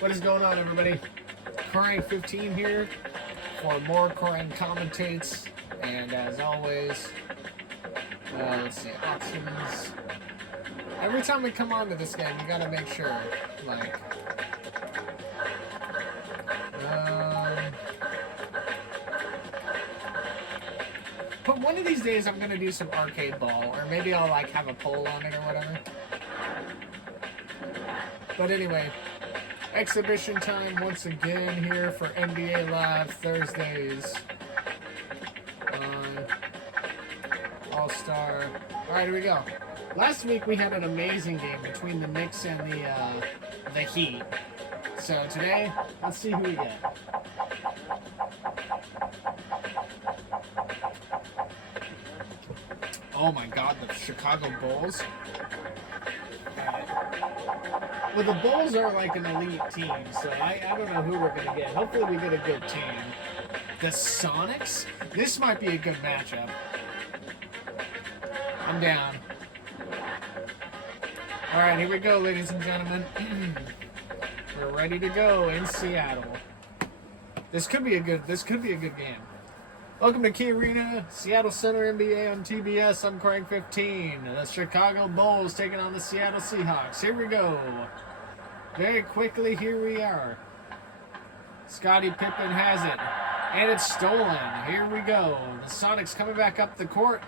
What is going on, everybody? Corang 15 here for more Corang Commentates, and as always, let's see, options. Every time we come on to this game, you gotta make sure, like, but one of these days I'm gonna do some arcade ball, or maybe I'll like have a poll on it or whatever. But anyway, exhibition time once again here for NBA Live Thursdays on All-Star. Alright, here we go. Last week we had an amazing game between the Knicks and the Heat. So today, let's see who we get. Oh my god, the Chicago Bulls. Well, the Bulls are like an elite team, so I don't know who we're going to get. Hopefully we get a good team. The Sonics? This might be a good matchup. I'm down. Alright, here we go, ladies and gentlemen. We're ready to go in Seattle. This could be a good game. Welcome to Key Arena, Seattle Center NBA on TBS. I'm Corang 15. The Chicago Bulls taking on the Seattle Seahawks. Here we go. Very quickly, here we are. Scottie Pippen has it. And it's stolen. Here we go. The Sonics coming back up the court.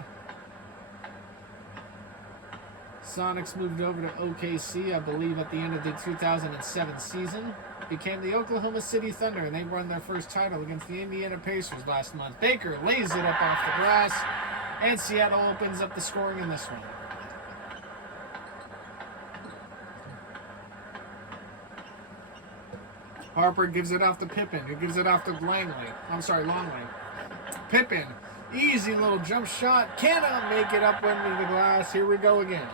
Sonics moved over to OKC, I believe, at the end of the 2007 season. Became the Oklahoma City Thunder, and they won their first title against the Indiana Pacers last month. Baker lays it up off the glass, and Seattle opens up the scoring in this one. Harper gives it off to Pippen, who gives it off to Longley. Pippen, easy little jump shot, cannot make it up under the glass. Here we go again.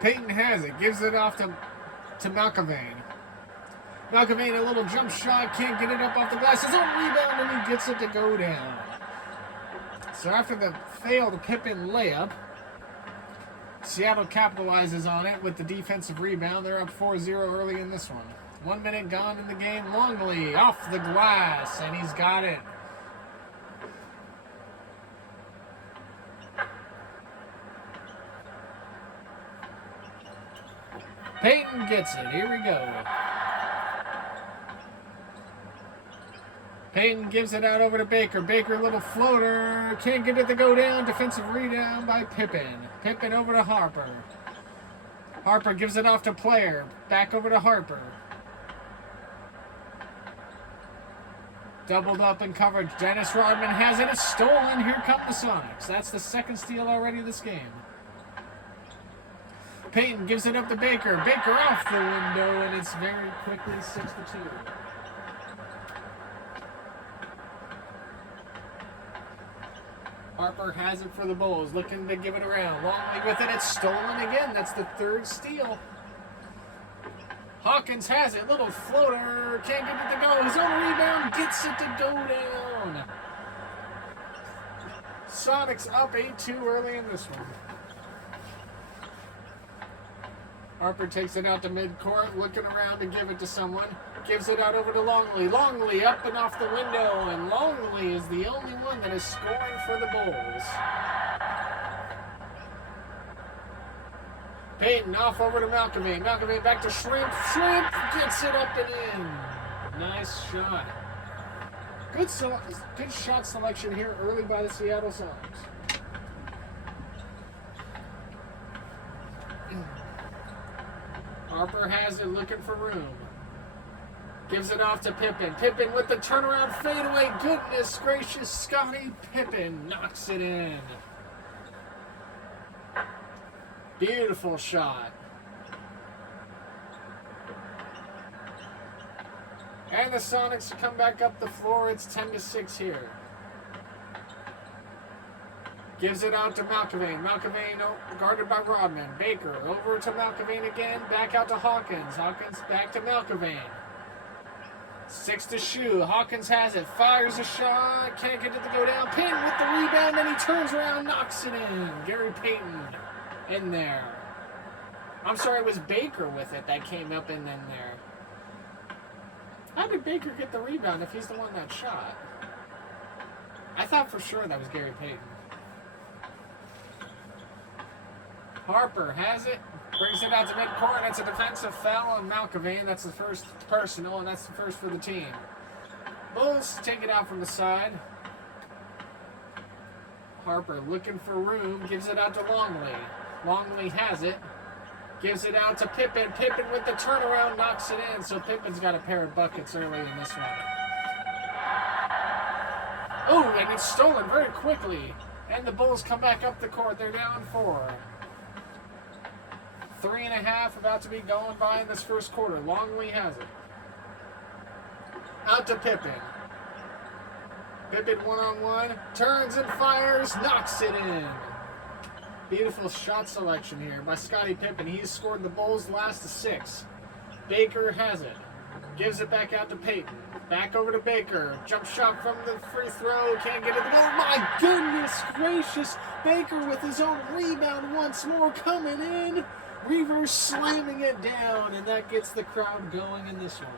Peyton has it, gives it off to McAvane. McAvane, a little jump shot, can't get it up off the glass. His own rebound, and he gets it to go down. So after the failed Pippen layup, Seattle capitalizes on it with the defensive rebound. They're up 4-0 early in this one. 1 minute gone in the game. Longley off the glass, and he's got it. Peyton gets it. Here we go. Peyton gives it out over to Baker. Baker, little floater. Can't get it to go down. Defensive rebound by Pippen. Pippen over to Harper. Harper gives it off to Player. Back over to Harper. Doubled up in coverage. Dennis Rodman has it. It's stolen. Here come the Sonics. That's the second steal already this game. Peyton gives it up to Baker. Baker off the window, and it's very quickly 6-2. Harper has it for the Bulls, looking to give it around. Longley with it. It's stolen again. That's the third steal. Hawkins has it. Little floater. Can't get it to go. His own rebound gets it to go down. Sonics up 8-2 early in this one. Harper takes it out to midcourt, looking around to give it to someone. Gives it out over to Longley. Longley up and off the window, and Longley is the only one that is scoring for the Bulls. Peyton off over to McAvane. McAvane back to Shrimp. Shrimp gets it up and in. Nice shot. Good shot selection here early by the Seattle Sounders. Harper has it, looking for room. Gives it off to Pippen. Pippen with the turnaround fadeaway. Goodness gracious, Scottie Pippen knocks it in. Beautiful shot. And the Sonics come back up the floor. It's 10-6 here. Gives it out to McAvane. McAvane guarded by Rodman. Baker over to McAvane again. Back out to Hawkins. Hawkins back to McAvane. 6 to shoot. Hawkins has it. Fires a shot. Can't get it to go down. Pin with the rebound, and he turns around, knocks it in. Gary Payton in there. I'm sorry, it was Baker with it that came up and then there. How did Baker get the rebound if he's the one that shot? I thought for sure that was Gary Payton. Harper has it. Brings it out to midcourt. That's a defensive foul on Malkovane. That's the first personal, and that's the first for the team. Bulls take it out from the side. Harper looking for room. Gives it out to Longley. Longley has it. Gives it out to Pippen. Pippen with the turnaround knocks it in. So Pippen's got a pair of buckets early in this one. Oh, and it's stolen very quickly. And the Bulls come back up the court. They're down 4. 3.5 about to be going by in this first quarter. Longley has it. Out to Pippen. Pippen one-on-one. Turns and fires. Knocks it in. Beautiful shot selection here by Scottie Pippen. He's scored the Bulls' last of 6. Baker has it. Gives it back out to Payton. Back over to Baker. Jump shot from the free throw. Can't get it to go. My goodness gracious. Baker with his own rebound once more coming in. Reverse slamming it down. And that gets the crowd going in this one.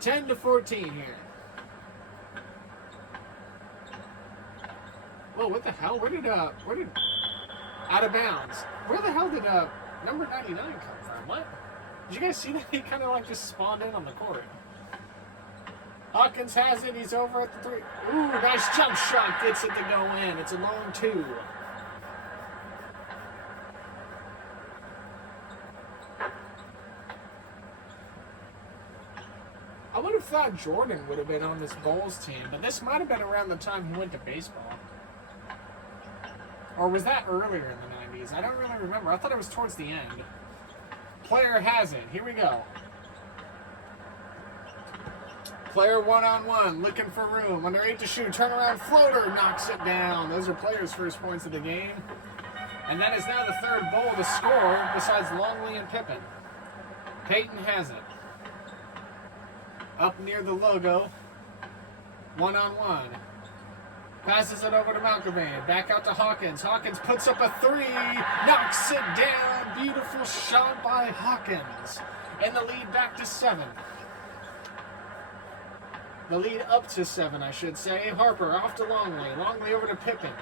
10-14 here. Whoa, what the hell? Where did out of bounds? Where the hell did number 99 come from? What? Did you guys see that? He kind of like just spawned in on the court. Hawkins has it. He's over at the 3. Ooh, nice jump shot. Gets it to go in. It's a long 2. I would have thought Jordan would have been on this Bulls team, but this might have been around the time he went to baseball. Or was that earlier in the 90s? I don't really remember. I thought it was towards the end. Player has it. Here we go. Player one-on-one, looking for room. Under 8 to shoot. Turnaround floater. Knocks it down. Those are players' first points of the game. And that is now the third Bull to score besides Longley and Pippen. Payton has it. Up near the logo. One-on-one. Passes it over to Malkovane. Back out to Hawkins. Hawkins puts up a 3. Knocks it down. Beautiful shot by Hawkins. And the lead back to 7. The lead up to 7, I should say. Harper off to Longley. Longley over to Pippen.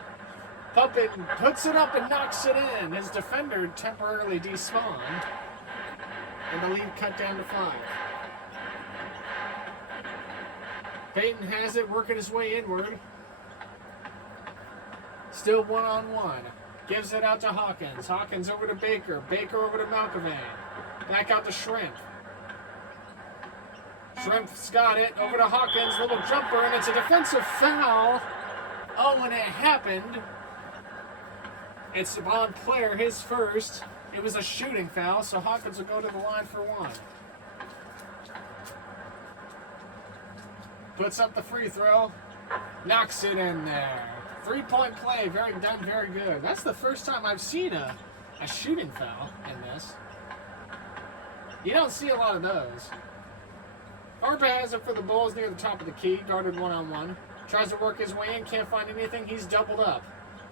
Pippen puts it up and knocks it in. His defender temporarily despawned. And the lead cut down to 5. Payton has it, working his way inward. Still one-on-one. Gives it out to Hawkins. Hawkins over to Baker. Baker over to Malkovane. Back out to Shrimp. Shrimp's got it. Over to Hawkins. Little jumper, and it's a defensive foul. Oh, and it happened. It's the Bond player, his first. It was a shooting foul, so Hawkins will go to the line for 1. Puts up the free throw. Knocks it in there. 3-point play. Very good. That's the first time I've seen a shooting foul in this. You don't see a lot of those. Harper has it for the Bulls near the top of the key. Guarded one-on-one. Tries to work his way in. Can't find anything. He's doubled up.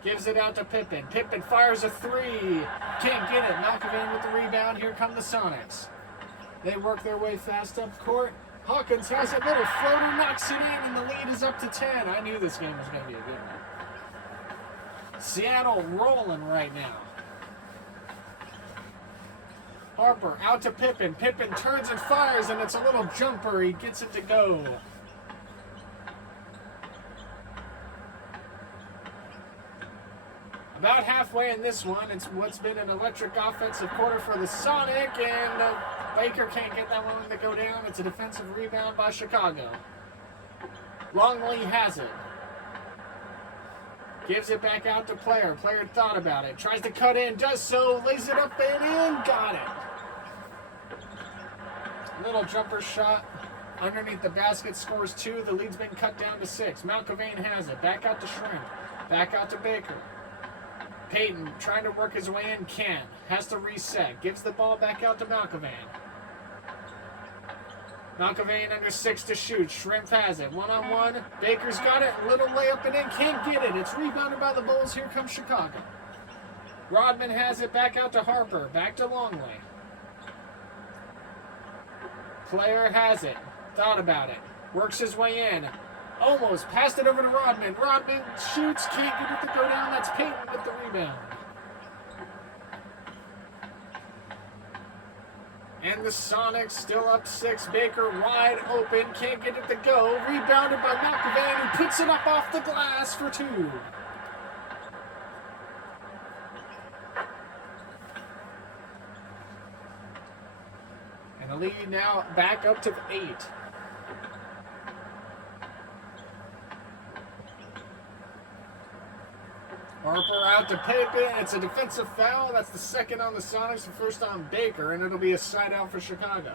Gives it out to Pippen. Pippen fires a 3. Can't get it. Malkovane with the rebound. Here come the Sonics. They work their way fast up court. Hawkins has a little floater, knocks it in, and the lead is up to 10. I knew this game was going to be a good one. Seattle rolling right now. Harper out to Pippen. Pippen turns and fires, and it's a little jumper. He gets it to go. About halfway in this one, it's what's been an electric offensive quarter for the Sonic, and Baker can't get that one to go down. It's a defensive rebound by Chicago. Longley has it. Gives it back out to Player. Player thought about it. Tries to cut in. Does so. Lays it up and in. Got it. Little jumper shot underneath the basket. Scores 2. The lead's been cut down to 6. Malkovane has it. Back out to Shrimp. Back out to Baker. Payton trying to work his way in. Can't. Has to reset. Gives the ball back out to Malkovane. Malkovane under 6 to shoot. Shrimp has it. One-on-one. Baker's got it. Little layup and in. Can't get it. It's rebounded by the Bulls. Here comes Chicago. Rodman has it back out to Harper. Back to Longley. Player has it. Thought about it. Works his way in. Almost passed it over to Rodman. Rodman shoots. Can't get it to go down. That's Payton with the rebound. And the Sonics still up 6. Baker wide open. Can't get it to go. Rebounded by McAvan, who puts it up off the glass for 2. And the lead now back up to 8. Harper out to Pippen. It's a defensive foul. That's the second on the Sonics, the first on Baker, and it'll be a side out for Chicago.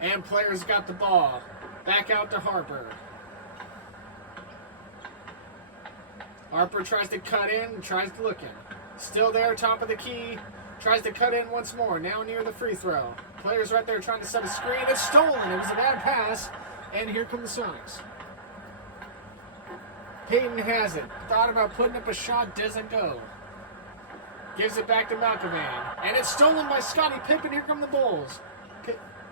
And players got the ball. Back out to Harper. Harper tries to cut in, tries to look in. Still there, top of the key. Tries to cut in once more, now near the free throw. Players right there trying to set a screen. It's stolen. It was a bad pass. And here come the Sonics. Payton has it. Thought about putting up a shot, doesn't go. Gives it back to McAvan. And it's stolen by Scottie Pippen. Here come the Bulls.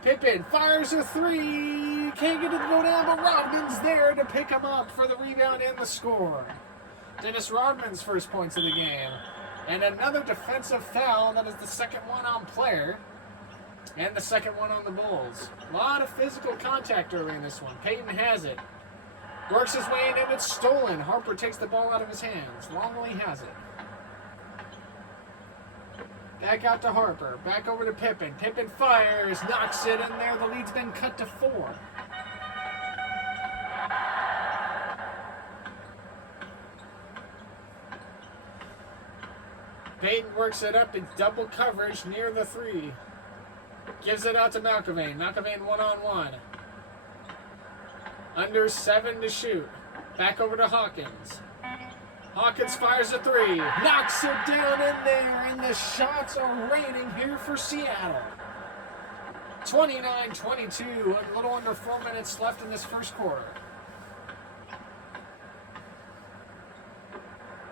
Pippen fires a 3. Can't get it to go down, but Rodman's there to pick him up for the rebound and the score. Dennis Rodman's first points of the game. And another defensive foul. That is the second one on player. And the second one on the Bulls. A lot of physical contact early in this one. Payton has it. Works his way in and it's stolen. Harper takes the ball out of his hands. Longley has it. Back out to Harper. Back over to Pippen. Pippen fires. Knocks it in there. The lead's been cut to 4. Payton works it up in double coverage near the 3. Gives it out to McAvan. McAvan one-on-one. Under 7 to shoot. Back over to Hawkins. Hawkins fires a 3. Knocks it down in there, and the shots are raining here for Seattle. 29-22. A little under 4 minutes left in this first quarter.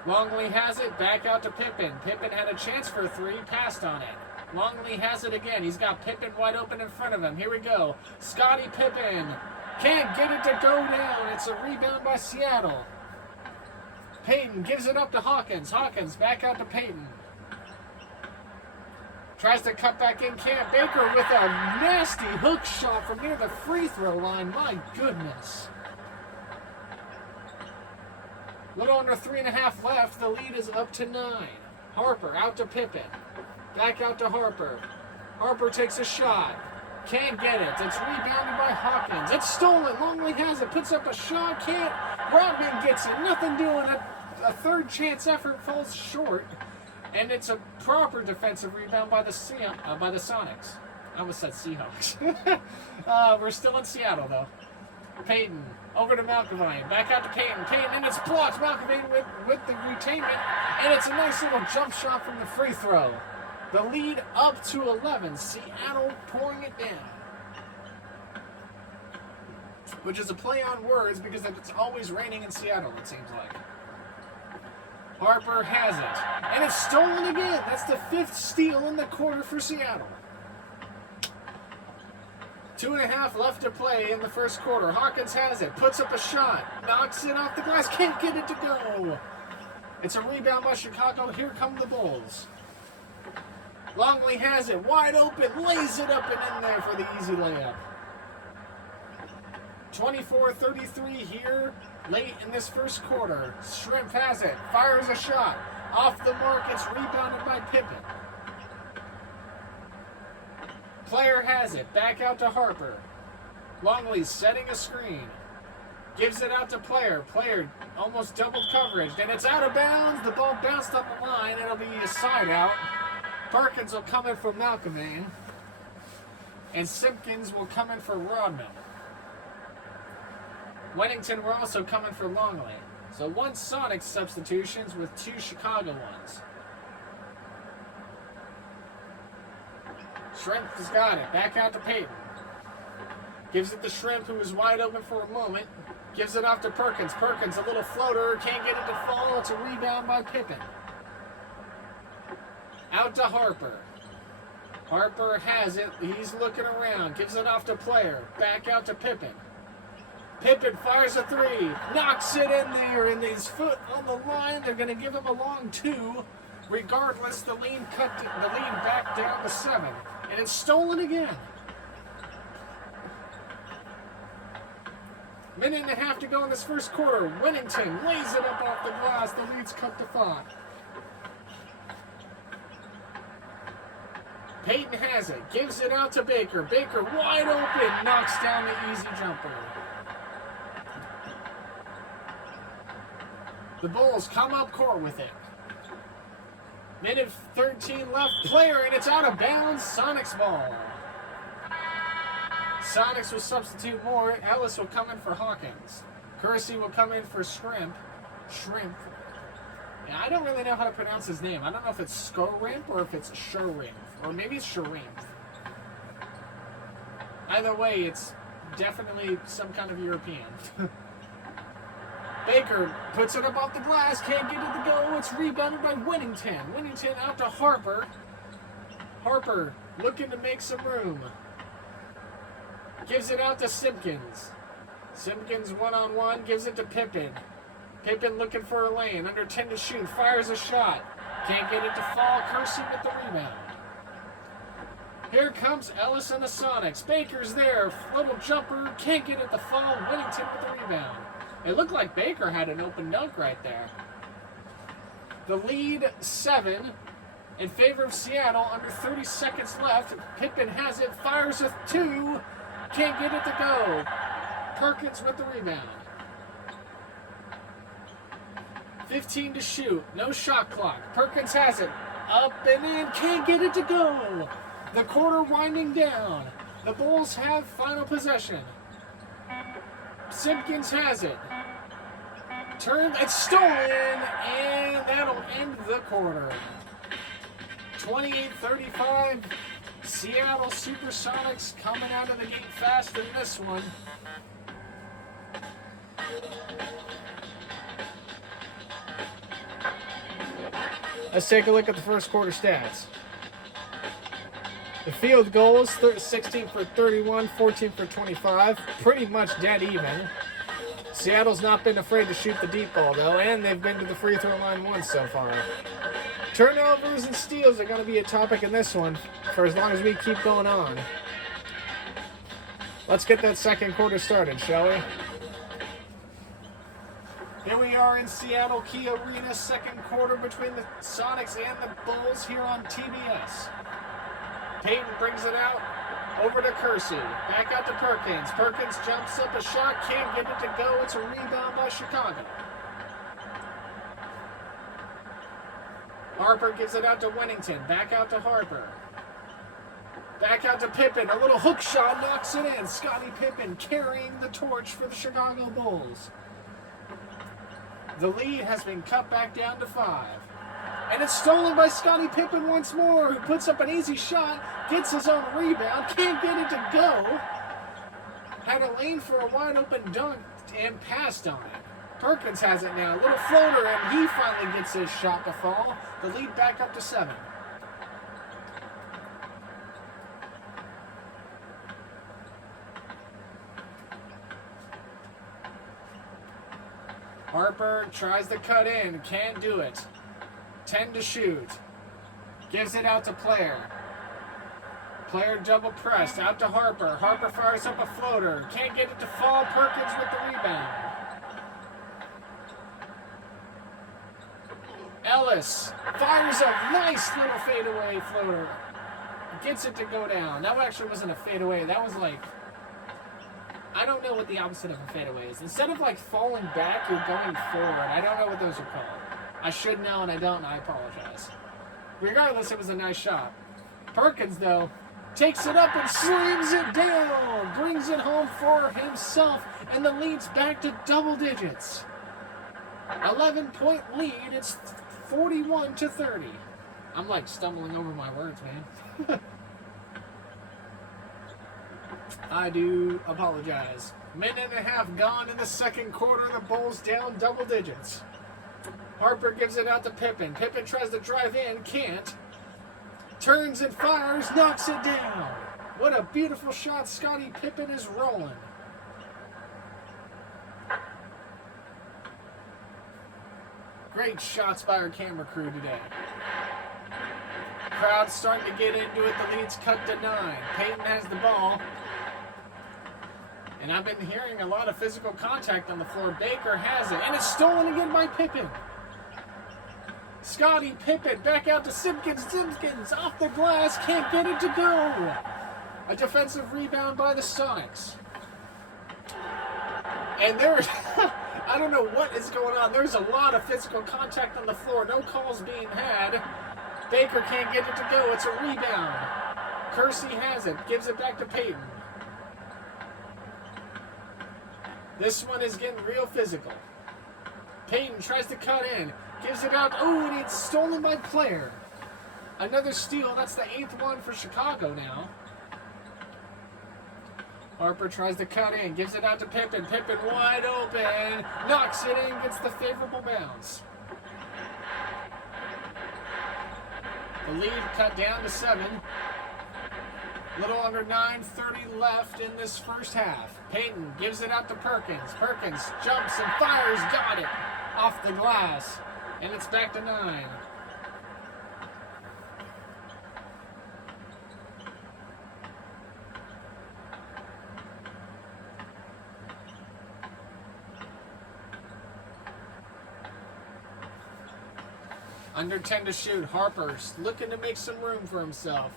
Longley has it. Back out to Pippen. Pippen had a chance for a 3. Passed on it. Longley has it again. He's got Pippen wide open in front of him. Here we go. Scottie Pippen. Can't get it to go down. It's a rebound by Seattle. Payton gives it up to Hawkins. Hawkins back out to Payton. Tries to cut back in. Can't. Baker with a nasty hook shot from near the free throw line. My goodness. A little under 3.5 left. The lead is up to 9. Harper out to Pippen. Back out to Harper. Harper takes a shot. Can't get it. It's rebounded by Hawkins. It's stolen. Longley has it. Puts up a shot. Can't. Rodman gets it. Nothing doing it. A third chance effort falls short. And it's a proper defensive rebound by the Sonics. I almost said Seahawks. We're still in Seattle, though. Payton. Over to McAvan. Back out to Payton. Payton, and it's blocked. McAvan with the retainment. And it's a nice little jump shot from the free throw. The lead up to 11. Seattle pouring it down. Which is a play on words because it's always raining in Seattle, it seems like. Harper has it. And it's stolen again. That's the 5th steal in the quarter for Seattle. 2.5 left to play in the first quarter. Hawkins has it. Puts up a shot. Knocks it off the glass. Can't get it to go. It's a rebound by Chicago. Here come the Bulls. Longley has it, wide open, lays it up and in there for the easy layup. 24-33 here, late in this first quarter. Shrimp has it, fires a shot, off the mark, it's rebounded by Pippen. Player has it, back out to Harper. Longley setting a screen. Gives it out to Player. Player almost doubled coverage, and it's out of bounds. The ball bounced up the line, it'll be a side out. Perkins will come in for McAvan, and Simpkins will come in for Rodman. Weddington will also come in for Longley. So 1 Sonic substitutions with 2 Chicago ones. Shrimp has got it. Back out to Payton. Gives it to Shrimp, who is wide open for a moment. Gives it off to Perkins. Perkins, a little floater. Can't get it to fall. It's a rebound by Pippen. Out to Harper. Harper has it. He's looking around. Gives it off to Player. Back out to Pippen. Pippen fires a three. Knocks it in there. And his foot on the line. They're going to give him a long two. Regardless, the lead back down to 7. And it's stolen again. Minute and a half to go in this first quarter. Winnington lays it up off the glass. The lead's cut to 5. Peyton has it. Gives it out to Baker. Baker wide open. Knocks down the easy jumper. The Bulls come up court with it. Minute 13 left. Player, and it's out of bounds. Sonics ball. Sonics will substitute more. Ellis will come in for Hawkins. Kersey will come in for Shrimp. Yeah, I don't really know how to pronounce his name. I don't know if it's Skorimp or if it's Shurimp. Or maybe it's Shurimp. Either way, it's definitely some kind of European. Baker puts it up off the glass. Can't get it to go. It's rebounded by Winnington. Winnington out to Harper. Harper looking to make some room. Gives it out to Simpkins. Simpkins one-on-one. Gives it to Pippen. Pippen looking for a lane. Under 10 to shoot. Fires a shot. Can't get it to fall. Kersey with the rebound. Here comes Ellis and the Sonics. Baker's there. Little jumper. Can't get it to fall. Winnington with the rebound. It looked like Baker had an open dunk right there. The lead 7 in favor of Seattle. Under 30 seconds left. Pippen has it. Fires a 2. Can't get it to go. Perkins with the rebound. 15 to shoot. No shot clock. Perkins has it. Up and in. Can't get it to go. The quarter winding down. The Bulls have final possession. Simpkins has it. Turn. It's stolen. And that'll end the quarter. 28-35. Seattle Supersonics coming out of the gate fast in this one. Let's take a look at the first quarter stats. The field goals, 16 for 31, 14 for 25. Pretty much dead even. Seattle's not been afraid to shoot the deep ball, though, and they've been to the free throw line once so far. Turnovers and steals are going to be a topic in this one for as long as we keep going on. Let's get that second quarter started, shall we? Here we are in Seattle Key Arena, second quarter between the Sonics and the Bulls here on TBS. Peyton brings it out over to Kersey. Back out to Perkins. Perkins jumps up a shot, can't get it to go. It's a rebound by Chicago. Harper gives it out to Winnington. Back out to Harper. Back out to Pippen. A little hook shot knocks it in. Scottie Pippen carrying the torch for the Chicago Bulls. The lead has been cut back down to 5. And it's stolen by Scottie Pippen once more, who puts up an easy shot, gets his own rebound, can't get it to go. Had a lane for a wide open dunk and passed on it. Perkins has it now. A little floater, and he finally gets his shot to fall. The lead back up to 7. Harper tries to cut in. Can't do it. 10 to shoot. Gives it out to Player. Player double pressed. Out to Harper. Harper fires up a floater. Can't get it to fall. Perkins with the rebound. Ellis fires a nice little fadeaway floater. Gets it to go down. That actually wasn't a fadeaway. That was like, I don't know what the opposite of a fadeaway is. Instead of like falling back, you're going forward. I don't know what those are called. I should know, and I don't, and I apologize. Regardless, it was a nice shot. Perkins, though, takes it up and slams it down. Brings it home for himself, and the lead's back to double digits. 11-point lead. It's 41-30. I'm like stumbling over my words, man. I do apologize. Minute and a half gone in the second quarter. The Bulls down double digits. Harper gives it out to Pippen. Pippen tries to drive in, can't. Turns and fires, knocks it down. What a beautiful shot. Scottie Pippen is rolling. Great shots by our camera crew today. Crowd's starting to get into it. The lead's cut to 9. Peyton has the ball. And I've been hearing a lot of physical contact on the floor. Baker has it. And it's stolen again by Pippen. Scottie Pippen back out to Simpkins. Simpkins off the glass. Can't get it to go. A defensive rebound by the Sonics. And there's... I don't know what is going on. There's a lot of physical contact on the floor. No calls being had. Baker can't get it to go. It's a rebound. Kersey has it. Gives it back to Peyton. This one is getting real physical. Peyton tries to cut in. Gives it out. Oh, and it's stolen by Player. Another steal. That's the 8th one for Chicago now. Harper tries to cut in. Gives it out to Pippen. Pippen wide open. Knocks it in. Gets the favorable bounce. The lead cut down to 7. Little under 9:30 left in this first half. Peyton gives it out to Perkins. Perkins jumps and fires. Got it. Off the glass. And it's back to 9. Under 10 to shoot. Harper's looking to make some room for himself.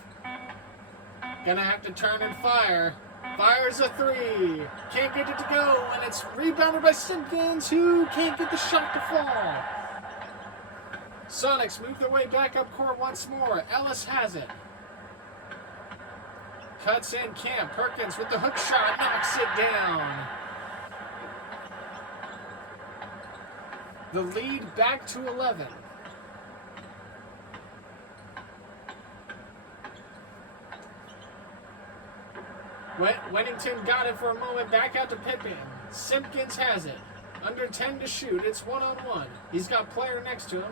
Gonna have to turn and fire. Fires a 3. Can't get it to go. And it's rebounded by Simpkins, who can't get the shot to fall. Sonics move their way back up court once more. Ellis has it. Cuts in Camp. Perkins with the hook shot. Knocks it down. The lead back to 11. Wennington got it for a moment. Back out to Pippen. Simpkins has it. Under 10 to shoot. It's 1-on-1. He's got Player next to him.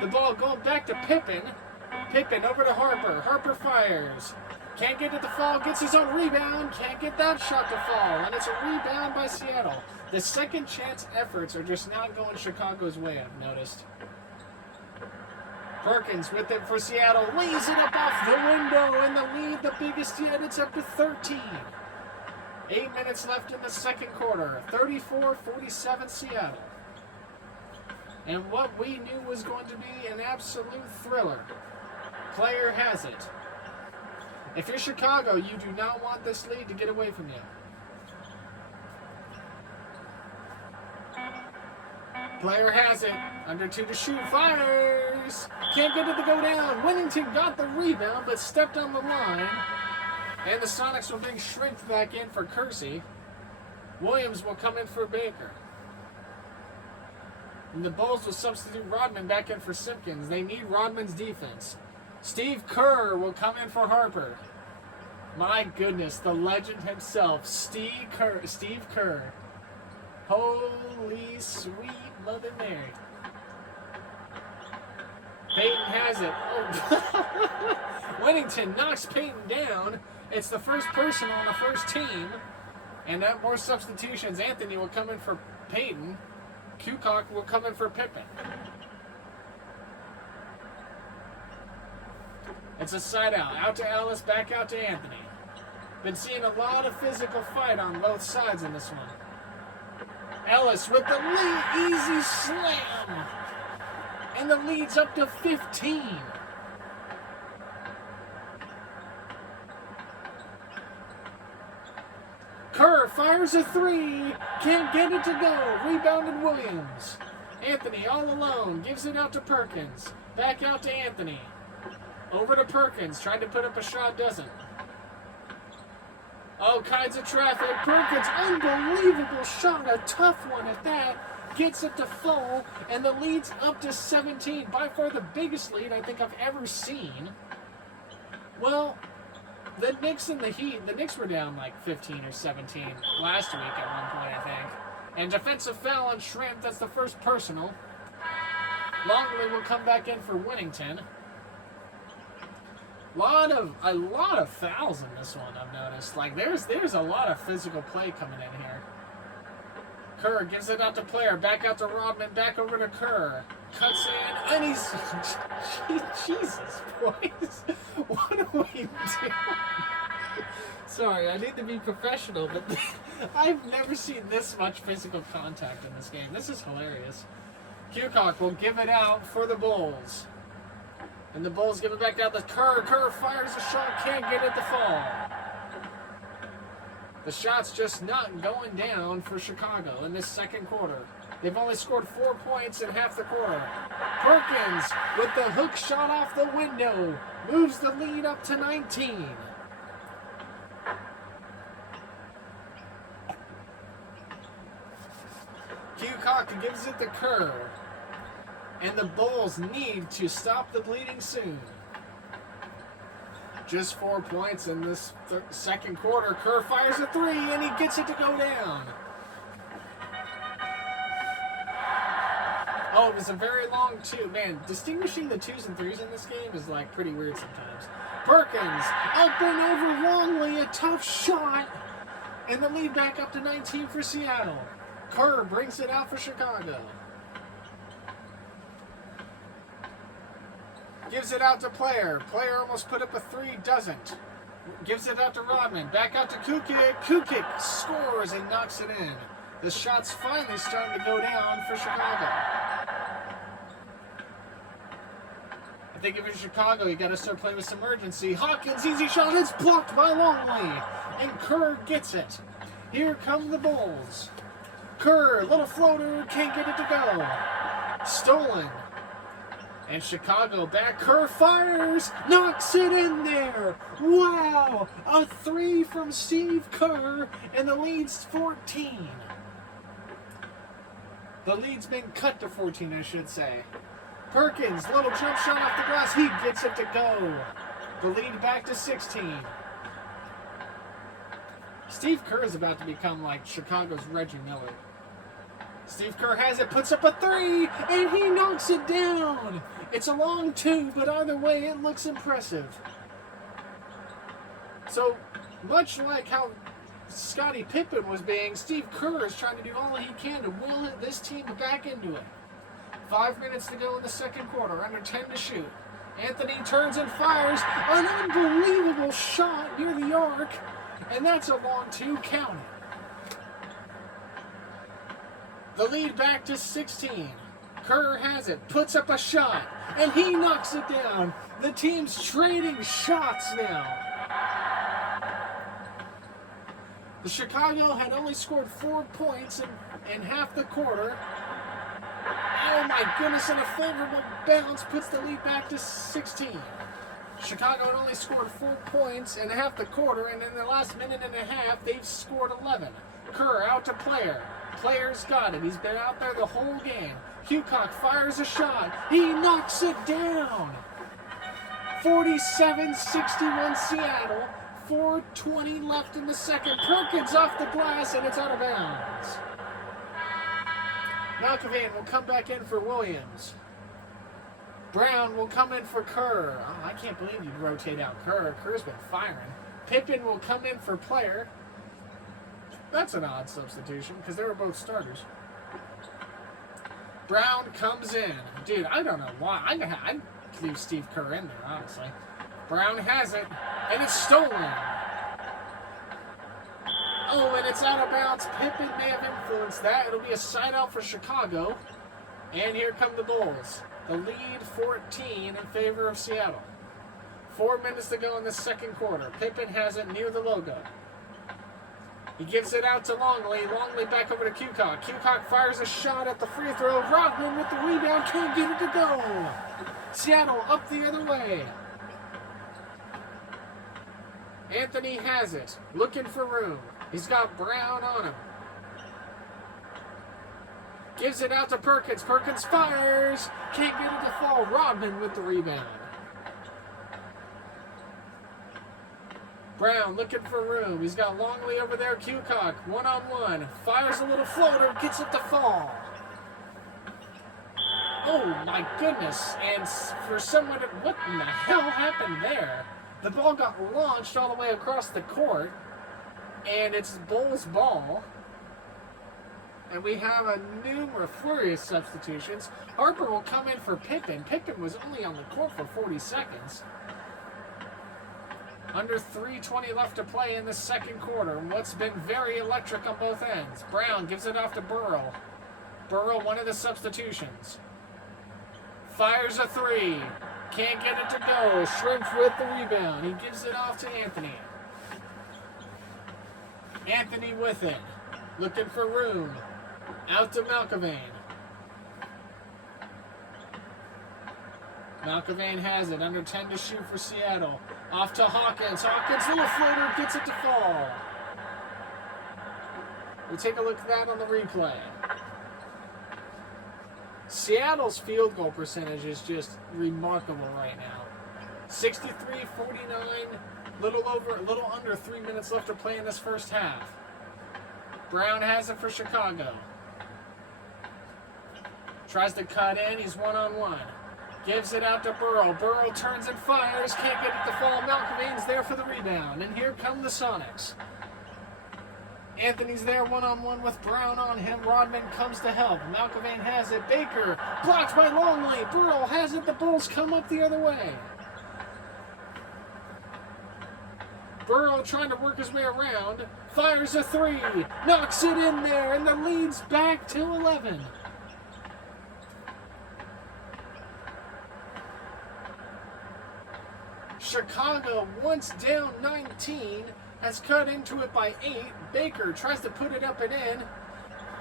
The ball going back to Pippen. Pippen over to Harper. Harper fires. Can't get it to fall. Gets his own rebound. Can't get that shot to fall. And it's a rebound by Seattle. The second chance efforts are just not going Chicago's way, I've noticed. Perkins with it for Seattle. Lays it up off the window. And the lead, the biggest yet. It's up to 13. 8 minutes left in the second quarter. 34-47 Seattle. And what we knew was going to be an absolute thriller. Player has it. If you're Chicago, you do not want this lead to get away from you. Player has it. Under 2 to shoot. Fires. Can't get it to go down. Wennington got the rebound, but stepped on the line. And the Sonics will bring Shrimp back in for Kersey. Williams will come in for Baker. And the Bulls will substitute Rodman back in for Simpkins. They need Rodman's defense. Steve Kerr will come in for Harper. My goodness, the legend himself, Steve Kerr. Holy sweet Mother Mary. Peyton has it. Oh. Wennington knocks Peyton down. It's the first person on the first team. And more substitutions. Anthony will come in for Peyton. Kukoc will come in for Pippen. It's a side out. Out to Ellis, back out to Anthony. Been seeing a lot of physical fight on both sides in this one. Ellis with the lead. Easy slam. And the lead's up to 15. Kerr fires a 3. Can't get it to go. Rebounded Williams. Anthony all alone. Gives it out to Perkins. Back out to Anthony. Over to Perkins. Tried to put up a shot. Doesn't. All kinds of traffic. Perkins. Unbelievable shot. A tough one at that. Gets it to fall. And the lead's up to 17. By far the biggest lead I think I've ever seen. Well, the Knicks and the Heat, the Knicks were down like 15 or 17 last week at one point, I think. And defensive foul on Shrimp, that's the first personal. Longley will come back in for Wennington. A lot of fouls in this one, I've noticed. Like, there's a lot of physical play coming in here. Kerr gives it out to player, back out to Rodman, back over to Kerr. Cuts in, and he's... Jesus, boys. What are we doing? Sorry, I need to be professional, but I've never seen this much physical contact in this game. This is hilarious. Kukoc will give it out for the Bulls. And the Bulls give it back out to Kerr. Kerr fires a shot, can't get it to fall. The shot's just not going down for Chicago in this second quarter. They've only scored 4 points in half the quarter. Perkins, with the hook shot off the window, moves the lead up to 19. Kukoc gives it to Kerr. And the Bulls need to stop the bleeding soon. Just 4 points in this second quarter. Kerr fires a three, and he gets it to go down. Oh, it was a very long two. Man, distinguishing the twos and threes in this game is like pretty weird sometimes. Perkins, up and over Longley, a tough shot. And the lead back up to 19 for Seattle. Kerr brings it out for Chicago. Gives it out to Player. Player almost put up a three, doesn't. Gives it out to Rodman. Back out to Kukic. Kukic scores and knocks it in. The shot's finally starting to go down for Chicago. I think if you're Chicago, you got to start playing with some urgency. Hawkins, easy shot. It's blocked by Longley. And Kerr gets it. Here come the Bulls. Kerr, little floater, can't get it to go. Stolen. And Chicago back. Kerr fires, knocks it in there. Wow, a three from Steve Kerr, and the lead's 14. The lead's been cut to 14, I should say. Perkins, little jump shot off the glass. He gets it to go. The lead back to 16. Steve Kerr is about to become like Chicago's Reggie Miller. Steve Kerr has it, puts up a three, and he knocks it down. It's a long two, but either way, it looks impressive. So, much like how Scottie Pippen was being, Steve Kerr is trying to do all he can to will this team back into it. 5 minutes to go in the second quarter, under 10 to shoot. Anthony turns and fires an unbelievable shot near the arc, and that's a long two, count it. The lead back to 16. Kerr has it, puts up a shot, and he knocks it down. The team's trading shots now. The Chicago had only scored 4 points in half the quarter. Oh my goodness, and a favorable bounce puts the lead back to 16. Chicago had only scored 4 points in half the quarter, and in the last minute and a half, they've scored 11. Kerr out to Player. Player's got it. He's been out there the whole game. Kukoc fires a shot. He knocks it down. 47-61 Seattle. 4:20 left in the second. Perkins off the glass, and it's out of bounds. Malkovian will come back in for Williams. Brown will come in for Kerr. Oh, I can't believe you'd rotate out Kerr. Kerr's been firing. Pippen will come in for Player. That's an odd substitution, because they were both starters. Brown comes in. Dude, I don't know why. I'd leave Steve Kerr in there, honestly. Brown has it, and it's stolen. Oh, and it's out of bounds. Pippen may have influenced that. It'll be a side out for Chicago. And here come the Bulls. The lead 14 in favor of Seattle. 4 minutes to go in the second quarter. Pippen has it near the logo. He gives it out to Longley. Longley back over to Kukoc. Kukoc fires a shot at the free throw. Rodman with the rebound. Can't get it to go. Seattle up the other way. Anthony has it. Looking for room. He's got Brown on him. Gives it out to Perkins. Perkins fires. Can't get it to fall. Rodman with the rebound. Brown looking for room. He's got Longley over there. Kukoc, one-on-one. Fires a little floater. Gets it to fall. Oh, my goodness. And for someone... What in the hell happened there? The ball got launched all the way across the court, and it's Bulls' ball. And we have a numerous flurry of substitutions. Harper will come in for Pippen. Pippen was only on the court for 40 seconds. Under 3:20 left to play in the second quarter. What's been very electric on both ends. Brown gives it off to Burrell. Burrell, one of the substitutions. Fires a three. Can't get it to go. Shrimp with the rebound. He gives it off to Anthony. Anthony with it. Looking for room. Out to Malkovane. Malkovane has it. Under 10 to shoot for Seattle. Off to Hawkins. Hawkins, little floater, gets it to fall. We'll take a look at that on the replay. Seattle's field goal percentage is just remarkable right now. 63-49, little under 3 minutes left to play in this first half. Brown has it for Chicago. Tries to cut in, he's one-on-one. Gives it out to Burrow. Burrow turns and fires, can't get it to fall. Malkovane's there for the rebound, and here come the Sonics. Anthony's there one-on-one with Brown on him. Rodman comes to help. Malkovane has it. Baker blocked by Longley. Burrow has it. The Bulls come up the other way. Burrow trying to work his way around. Fires a three. Knocks it in there, and the lead's back to 11. Chicago, once down 19, has cut into it by 8. Baker tries to put it up and in.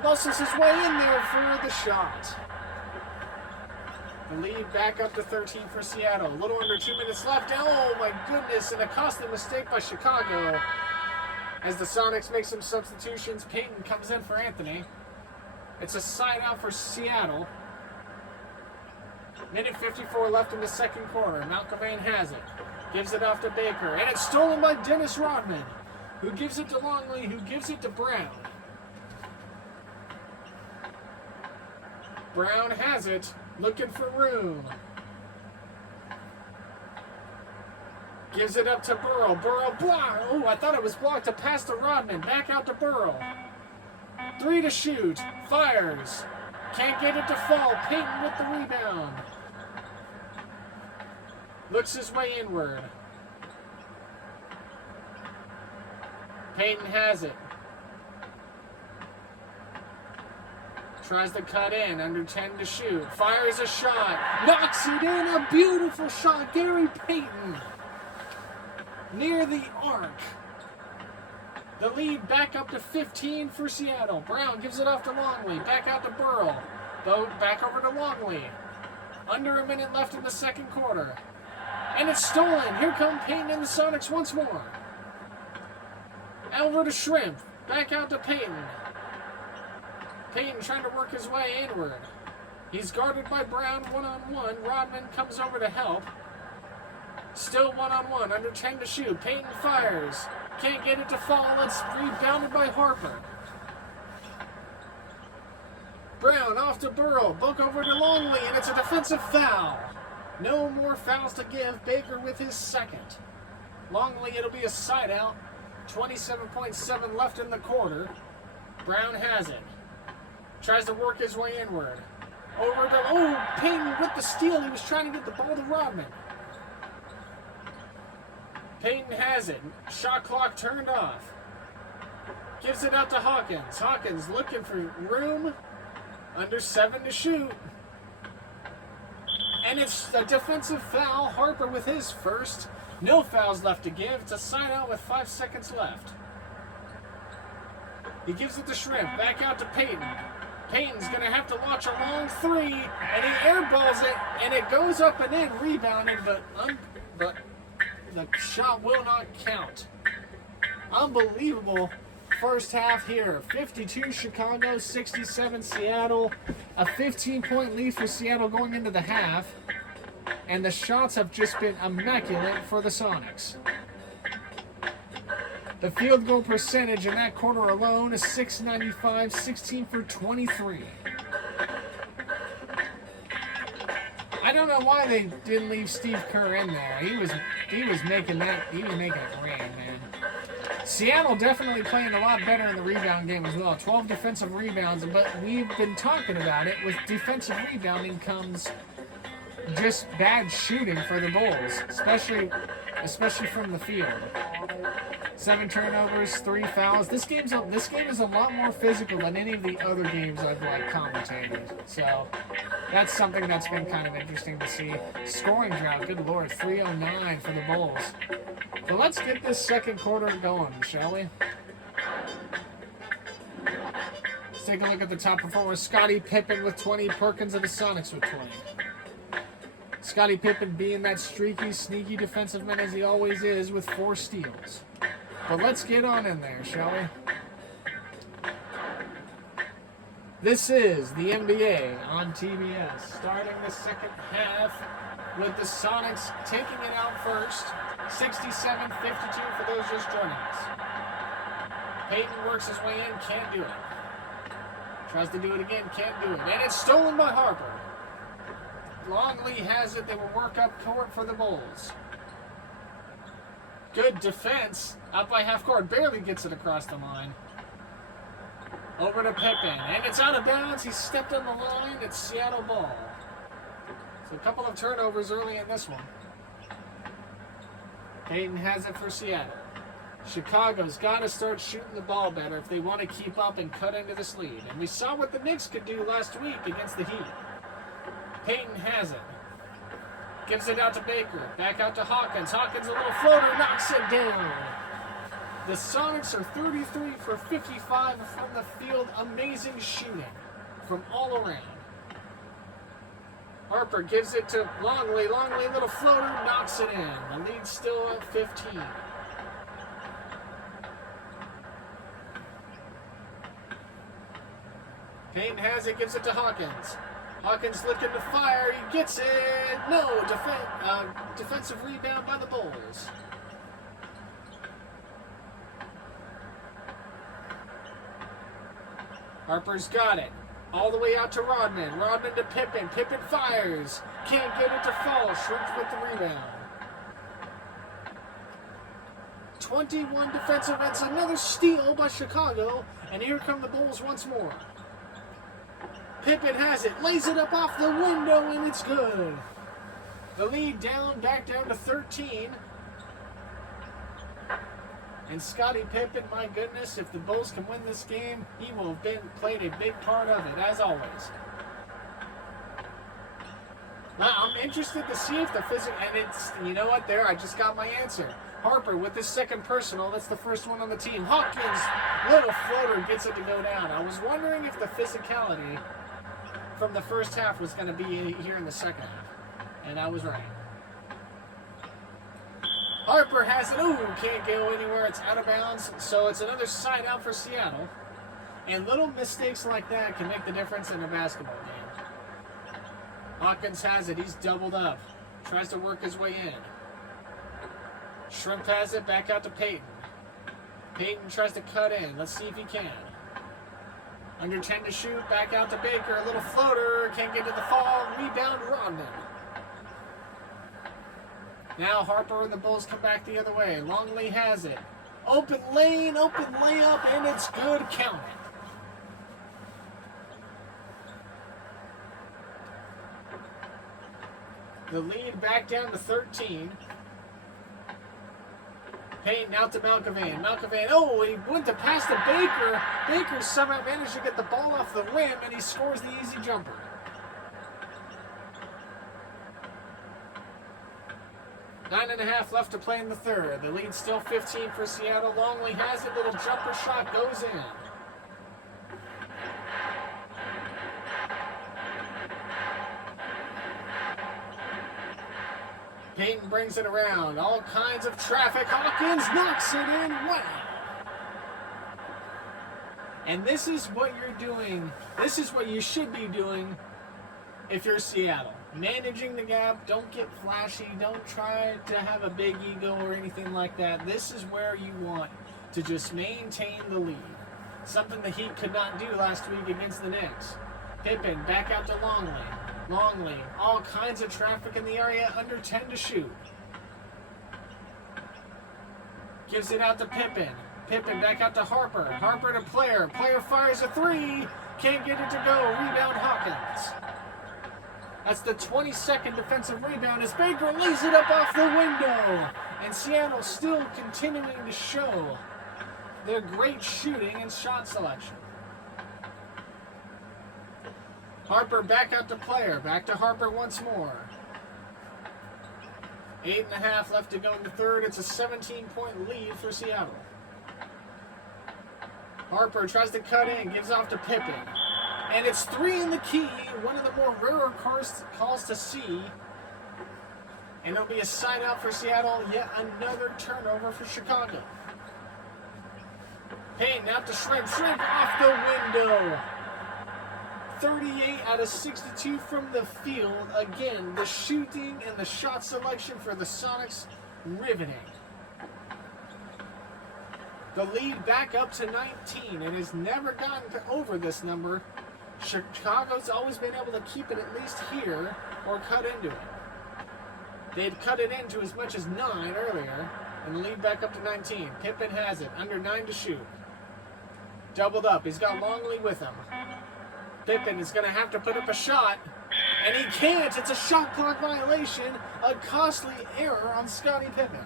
Muscles his way in there for the shot. The lead back up to 13 for Seattle. A little under 2 minutes left. Oh my goodness, and a costly mistake by Chicago. As the Sonics make some substitutions, Payton comes in for Anthony. It's a side out for Seattle. Minute 54 left in the second quarter. Malkovane has it. Gives it off to Baker. And it's stolen by Dennis Rodman, who gives it to Longley, who gives it to Brown. Brown has it. Looking for room. Gives it up to Burrow. Burrow blocked. Oh, I thought it was blocked to pass to Rodman. Back out to Burrow. 3 to shoot. Fires. Can't get it to fall. Payton with the rebound. Looks his way inward. Payton has it. Tries to cut in. Under 10 to shoot. Fires a shot. Knocks it in. A beautiful shot. Gary Payton. Near the arc. The lead back up to 15 for Seattle. Brown gives it off to Longley. Back out to Burrell. Back over to Longley. Under a minute left in the second quarter. And it's stolen. Here come Payton and the Sonics once more. Over to Shrimp. Back out to Payton. Payton trying to work his way inward. He's guarded by Brown one-on-one. Rodman comes over to help. Still one-on-one. Under 10 to shoot. Payton fires. Can't get it to fall. It's rebounded by Harper. Brown off to Burrow. Book over to Longley, and it's a defensive foul. No more fouls to give. Baker with his second. Longley, it'll be a side out. 27.7 left in the quarter. Brown has it. Tries to work his way inward. Over to, Payton with the steal. He was trying to get the ball to Rodman. Payton has it. Shot clock turned off. Gives it out to Hawkins. Hawkins looking for room. Under 7 to shoot. And it's a defensive foul. Harper with his first. No fouls left to give. It's a side out with 5 seconds left. He gives it to Shrimp. Back out to Payton. Payton's going to have to launch a long three. And he airballs it. And it goes up and in. Rebounded. But the shot will not count. Unbelievable first half here. 52 Chicago, 67 Seattle. A 15-point lead for Seattle going into the half. And the shots have just been immaculate for the Sonics. The field goal percentage in that quarter alone is .695, 16 for 23. I don't know why they didn't leave Steve Kerr in there. He was making it rain, man. Seattle definitely playing a lot better in the rebound game as well. 12 defensive rebounds, but we've been talking about it. With defensive rebounding comes just bad shooting for the Bulls, especially from the field. 7 turnovers, 3 fouls. This game is a lot more physical than any of the other games I've commentated. So that's something that's been kind of interesting to see. Scoring drought, good lord, 309 for the Bulls. So let's get this second quarter going, shall we? Let's take a look at the top performers. Scottie Pippen with 20, Perkins of the Sonics with 20. Scottie Pippen being that streaky, sneaky defensive man as he always is with 4 steals. But let's get on in there, shall we? This is the NBA on TBS, starting the second half with the Sonics taking it out first, 67-52 for those just joining us. Payton works his way in, can't do it. Tries to do it again, can't do it. And it's stolen by Harper. Longley has it, they will work up court for the Bulls. Good defense, up by half court, barely gets it across the line. Over to Pippen, and it's out of bounds. He stepped on the line. It's Seattle ball. So a couple of turnovers early in this one. Payton has it for Seattle. Chicago's got to start shooting the ball better if they want to keep up and cut into this lead. And we saw what the Knicks could do last week against the Heat. Payton has it. Gives it out to Baker. Back out to Hawkins. Hawkins, a little floater, knocks it down. The Sonics are 33 for 55 from the field. Amazing shooting from all around. Harper gives it to Longley. Longley, little floater, knocks it in. The lead's still at 15. Payton has it, gives it to Hawkins. Hawkins looking to fire. He gets it. No, defensive rebound by the Bulls. Harper's got it. All the way out to Rodman. Rodman to Pippen. Pippen fires. Can't get it to fall. Shrimps with the rebound. 21 defensive. That's another steal by Chicago. And here come the Bulls once more. Pippen has it. Lays it up off the window, and it's good. The lead back down to 13. And Scottie Pippen, my goodness, if the Bulls can win this game, he will have played a big part of it, as always. Now, I'm interested to see if the physical, and it's, you know what, I just got my answer. Harper with his second personal, that's the first one on the team. Hawkins, little floater, gets it to go down. I was wondering if the physicality from the first half was going to be here in the second half, and I was right. Harper has it. Ooh, can't go anywhere. It's out of bounds. So it's another side out for Seattle. And little mistakes like that can make the difference in a basketball game. Hawkins has it. He's doubled up. Tries to work his way in. Shrimp has it. Back out to Payton. Payton tries to cut in. Let's see if he can. Under 10 to shoot. Back out to Baker. A little floater. Can't get to the fall. Rebound Rodman. Now Harper and the Bulls come back the other way. Longley has it. Open lane, open layup, and it's good. Count it. The lead back down to 13. Payton out to Malkovan. Malkovan, oh, he went to pass to Baker. Baker somehow managed to get the ball off the rim, and he scores the easy jumper. 9.5 left to play in the third. The lead's still 15 for Seattle. Longley has it. Little jumper shot goes in. Payton brings it around. All kinds of traffic. Hawkins knocks it in. Wow. And this is what you're doing. This is what you should be doing if you're Seattle. Managing the gap, don't get flashy, don't try to have a big ego or anything like that. This is where you want to just maintain the lead. Something the Heat could not do last week against the Knicks. Pippen back out to Longley. Longley, all kinds of traffic in the area, under 10 to shoot. Gives it out to Pippen. Pippen back out to Harper. Harper to Player. Player fires a three. Can't get it to go. Rebound Hawkins. That's the 22nd defensive rebound as Baker lays it up off the window. And Seattle still continuing to show their great shooting and shot selection. Harper back out to Player. Back to Harper once more. 8.5 left to go in the third. It's a 17-point lead for Seattle. Harper tries to cut in, gives off to Pippen. And it's 3 in the key, one of the more rarer calls to see. And it'll be a side out for Seattle, yet another turnover for Chicago. Payne out to Shrimp. Shrimp off the window. 38 out of 62 from the field. Again, the shooting and the shot selection for the Sonics, riveting. The lead back up to 19 and has never gotten over this number. Chicago's always been able to keep it at least here or cut into it. They'd cut it into as much as 9 earlier, and the lead back up to 19. Pippen has it, under 9 to shoot. Doubled up, he's got Longley with him. Pippen is going to have to put up a shot, and he can't. It's a shot clock violation, a costly error on Scottie Pippen.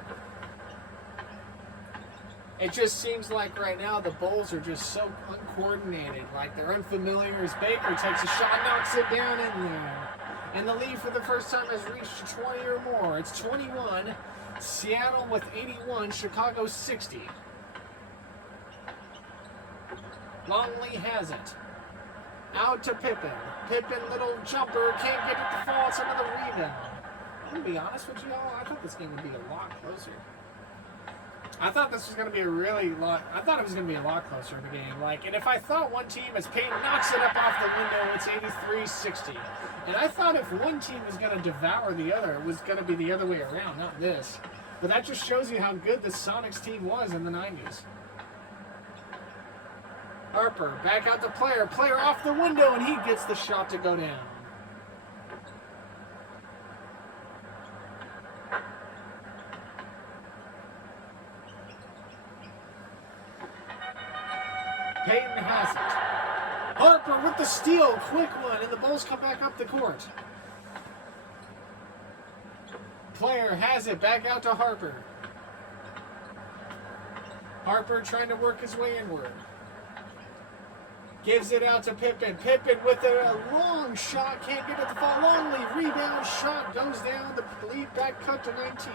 It just seems like right now the Bulls are just so uncoordinated, like they're unfamiliar as Baker takes a shot, knocks it down in there. And the lead for the first time has reached 20 or more. It's 21, Seattle with 81, Chicago 60. Longley has it. Out to Pippen. Pippen, little jumper, can't get it to fall. It's another rebound. I'm going to be honest with you all, I thought this game would be a lot closer. I thought this was going to be I thought it was going to be a lot closer in the game. And if I thought one team, as Payne knocks it up off the window, it's 83-60. And I thought if one team was going to devour the other, it was going to be the other way around, not this. But that just shows you how good this Sonics team was in the 90s. Harper, back out to Player. Player off the window, and he gets the shot to go down. Payton has it. Harper with the steal, quick one, and the Bulls come back up the court. Player has it, back out to Harper. Harper trying to work his way inward. Gives it out to Pippen. Pippen with a long shot, can't get it to fall. Longley, rebound, shot goes down. The lead back cut to 19.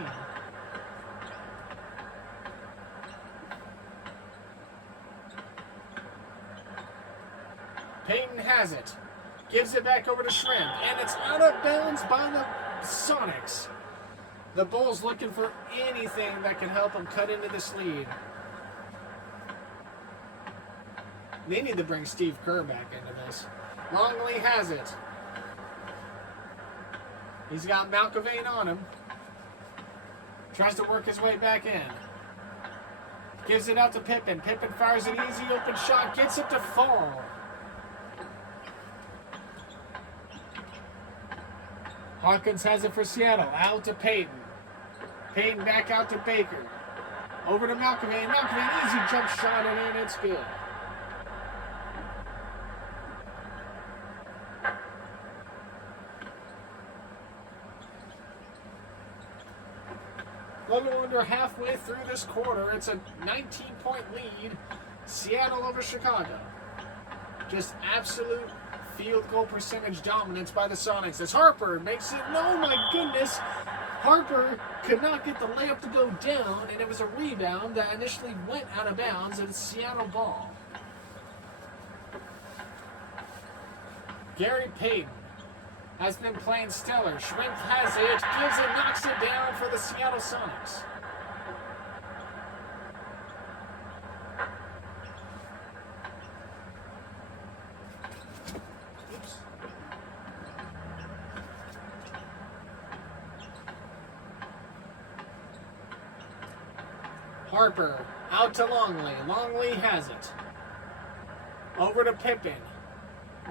Payton has it. Gives it back over to Shrimp. And it's out of bounds by the Sonics. The Bulls looking for anything that can help them cut into this lead. They need to bring Steve Kerr back into this. Longley has it. He's got Malcavane on him. Tries to work his way back in. Gives it out to Pippen. Pippen fires an easy open shot. Gets it to fall. Hawkins has it for Seattle. Out to Payton. Payton back out to Baker. Over to Malcavane. Malcavane, easy jump shot, and in. It's good. A little under halfway through this quarter. It's a 19-point lead. Seattle over Chicago. Just absolute field goal percentage dominance by the Sonics as Harper makes it. No, my goodness. Harper could not get the layup to go down, and it was a rebound that initially went out of bounds, and it's Seattle ball. Gary Payton has been playing stellar. Shrimp has it, gives it, knocks it down for the Seattle Sonics. Harper out to Longley. Longley has it. Over to Pippen.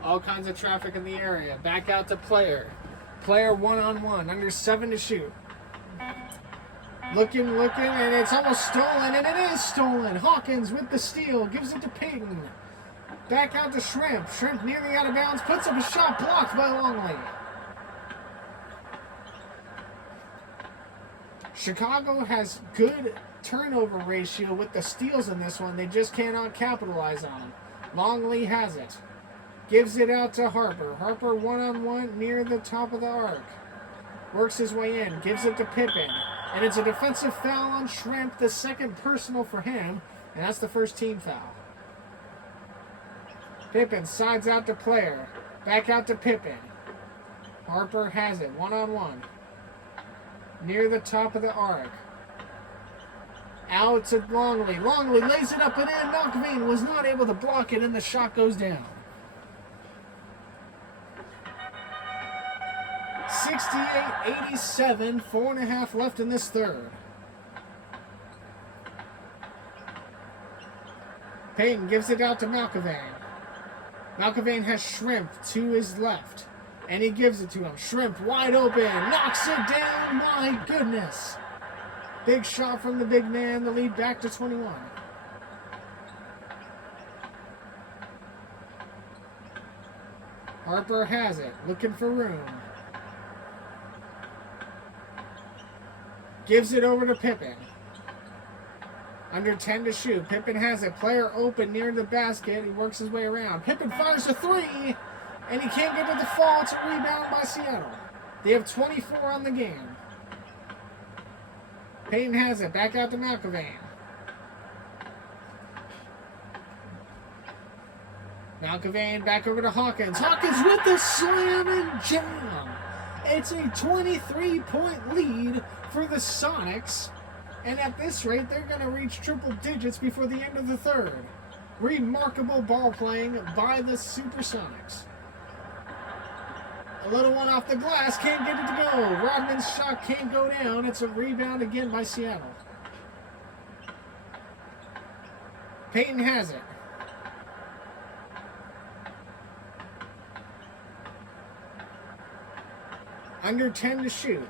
All kinds of traffic in the area. Back out to player. Player one-on-one. Under 7 to shoot. Looking, and it's almost stolen, and it is stolen. Hawkins with the steal. Gives it to Payton. Back out to Shrimp. Shrimp nearly out of bounds. Puts up a shot blocked by Longley. Chicago has good turnover ratio with the steals in this one. They just cannot capitalize on them. Longley has it. Gives it out to Harper. Harper one-on-one near the top of the arc. Works his way in. Gives it to Pippen. And it's a defensive foul on Shrimp. The second personal for him. And that's the first team foul. Pippen sides out to player. Back out to Pippen. Harper has it. One-on-one. Near the top of the arc. Out to Longley. Longley lays it up and in. McElvain was not able to block it, and the shot goes down. 68-87. 4.5 left in this third. Payton gives it out to McElvain. McElvain has Shrimp to his left. And he gives it to him. Shrimp wide open. Knocks it down. My goodness. Big shot from the big man. The lead back to 21. Harper has it. Looking for room. Gives it over to Pippen. Under 10 to shoot. Pippen has it. Player open near the basket. He works his way around. Pippen fires a three. And he can't get to the fall. It's a rebound by Seattle. They have 24 on the game. Payton has it. Back out to McElvain. McElvain back over to Hawkins. Hawkins with the slam and jam. It's a 23-point lead for the Sonics. And at this rate, they're going to reach triple digits before the end of the third. Remarkable ball playing by the Supersonics. A little one off the glass, can't get it to go. Rodman's shot can't go down. It's a rebound again by Seattle. Payton has it. Under 10 to shoot.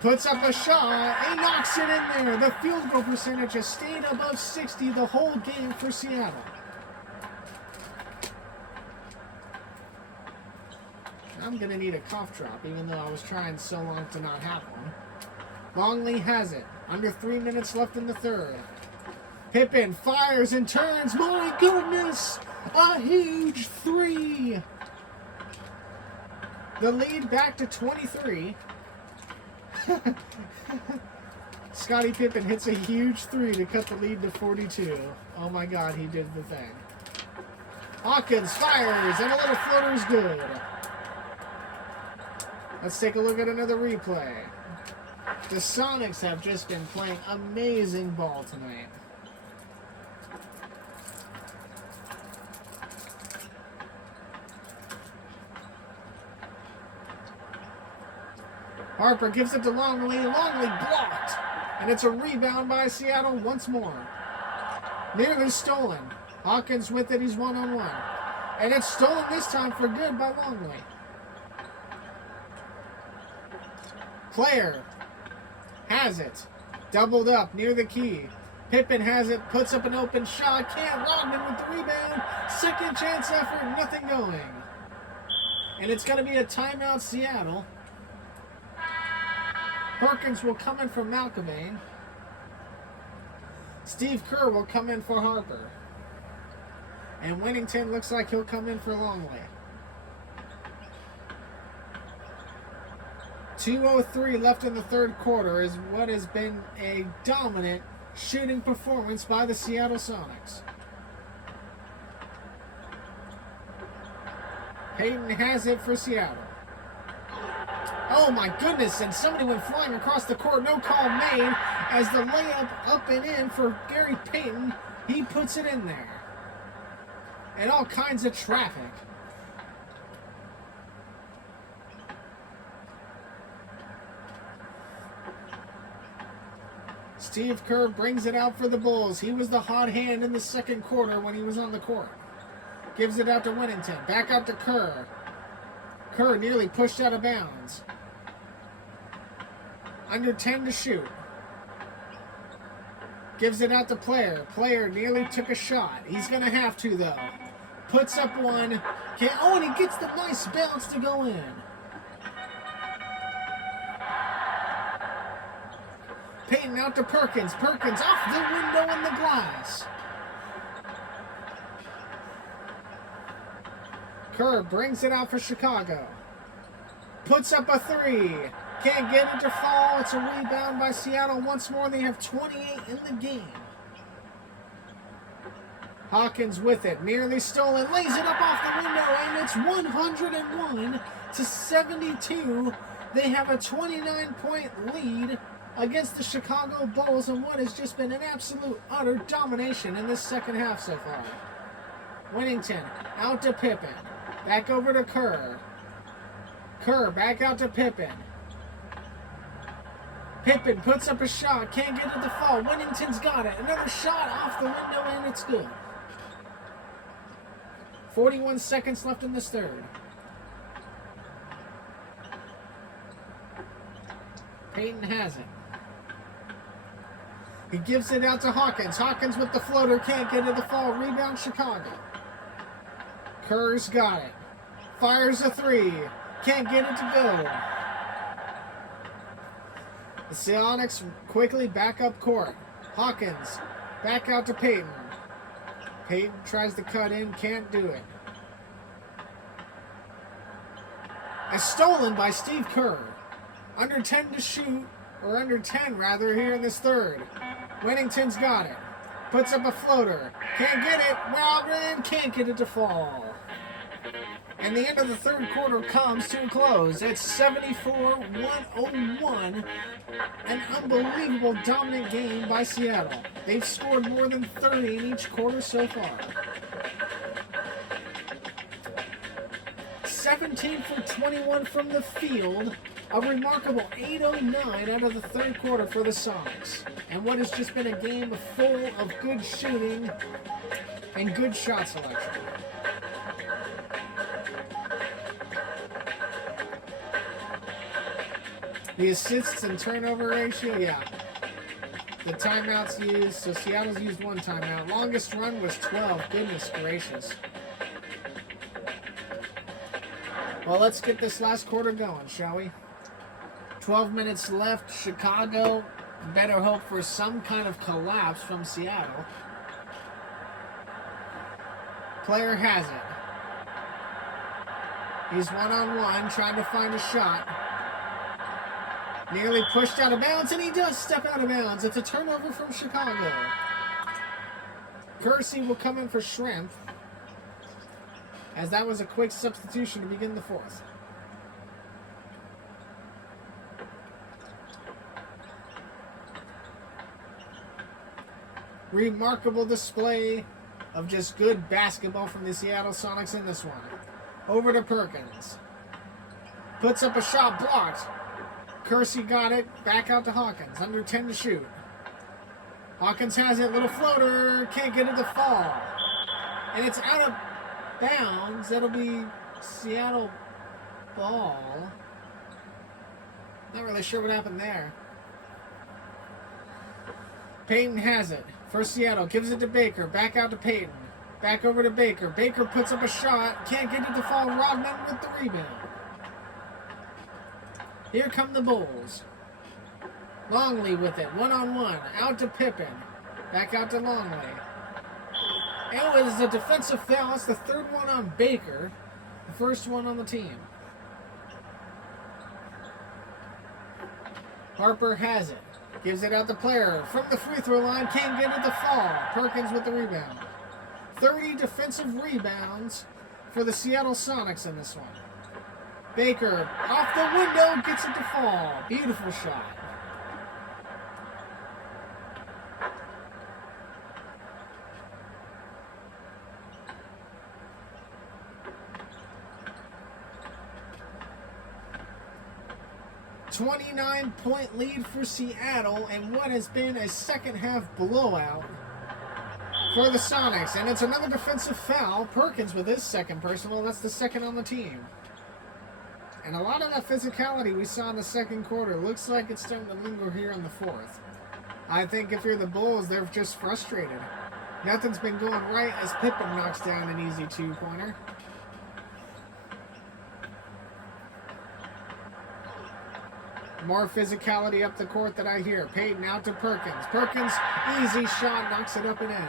Puts up a shot. He knocks it in there. The field goal percentage has stayed above 60 the whole game for Seattle. I'm going to need a cough drop, even though I was trying so long to not have one. Longley has it. Under 3 minutes left in the third. Pippen fires and turns. My goodness! A huge three! The lead back to 23. Scottie Pippen hits a huge three to cut the lead to 42. Oh my God, he did the thing. Hawkins fires, and a little floater is good. Let's take a look at another replay. The Sonics have just been playing amazing ball tonight. Harper gives it to Longley. Longley blocked. And it's a rebound by Seattle once more. Nearly stolen. Hawkins with it. He's one-on-one. And it's stolen this time for good by Longley. Player has it. Doubled up near the key. Pippen has it. Puts up an open shot. Can't. Rodman with the rebound. Second chance effort. Nothing going. And it's going to be a timeout, Seattle. Perkins will come in for McElvain. Steve Kerr will come in for Harper. And Winnington looks like he'll come in for Longley. 2:03 left in the third quarter is what has been a dominant shooting performance by the Seattle Sonics. Payton has it for Seattle. Oh my goodness, and somebody went flying across the court. No call made as the layup up and in for Gary Payton. He puts it in there. And all kinds of traffic. Steve Kerr brings it out for the Bulls. He was the hot hand in the second quarter when he was on the court. Gives it out to Winnington. Back out to Kerr. Kerr nearly pushed out of bounds. Under 10 to shoot. Gives it out to Player. Player nearly took a shot. He's going to have to, though. Puts up one. And he gets the nice bounce to go in. Payton out to Perkins. Perkins off the window in the glass. Kerr brings it out for Chicago. Puts up a three. Can't get it to fall. It's a rebound by Seattle. Once more, they have 28 in the game. Hawkins with it. Nearly stolen. Lays it up off the window, and it's 101 to 72. They have a 29-point lead against the Chicago Bulls in what has just been an absolute, utter domination in this second half so far. Winnington out to Pippen. Back over to Kerr. Kerr back out to Pippen. Pippen puts up a shot. Can't get it to fall. Winnington's got it. Another shot off the window, and it's good. 41 seconds left in this third. Payton has it. He gives it out to Hawkins. Hawkins with the floater. Can't get it to fall. Rebound Chicago. Kerr's got it. Fires a three. Can't get it to go. The Sonics quickly back up court. Hawkins back out to Payton. Payton tries to cut in. Can't do it. A stolen by Steve Kerr. Under 10 to shoot. Or under 10 rather here in this third. Winnington's got it. Puts up a floater. Can't get it. Wildman can't get it to fall. And the end of the third quarter comes to a close. It's 74-101. An unbelievable dominant game by Seattle. They've scored more than 30 in each quarter so far. 17 for 21 from the field. A remarkable 809 out of the third quarter for the Sonics. And what has just been a game full of good shooting and good shot selection. The assists and turnover ratio, yeah. The timeouts used, so Seattle's used one timeout. Longest run was 12. Goodness gracious. Well, let's get this last quarter going, shall we? 12 minutes left. Chicago better hope for some kind of collapse from Seattle. Player has it. He's one-on-one, trying to find a shot. Nearly pushed out of bounds, and he does step out of bounds. It's a turnover from Chicago. Kersey will come in for Shrimp, as that was a quick substitution to begin the fourth. Remarkable display of just good basketball from the Seattle Sonics in this one. Over to Perkins. Puts up a shot, blocked. Kersey got it. Back out to Hawkins. Under 10 to shoot. Hawkins has it. Little floater. Can't get it to fall. And it's out of bounds. That'll be Seattle ball. Not really sure what happened there. Payton has it for Seattle. Gives it to Baker. Back out to Payton. Back over to Baker. Baker puts up a shot. Can't get it to fall. Rodman with the rebound. Here come the Bulls. Longley with it. One-on-one. Out to Pippen. Back out to Longley. And it was a defensive foul. It's the third one on Baker. The first one on the team. Harper has it. Gives it out to Player. From the free throw line. Can't get it to fall. Perkins with the rebound. 30 defensive rebounds for the Seattle Sonics in this one. Baker off the window, gets it to fall. Beautiful shot. 29-point lead for Seattle, and what has been a second-half blowout for the Sonics. And it's another defensive foul. Perkins with his second personal. That's the second on the team. And a lot of that physicality we saw in the second quarter looks like it's starting to linger here in the fourth. I think if you're the Bulls, they're just frustrated. Nothing's been going right as Pippen knocks down an easy two-pointer. More physicality up the court that I hear. Payton out to Perkins. Perkins, easy shot, knocks it up and in.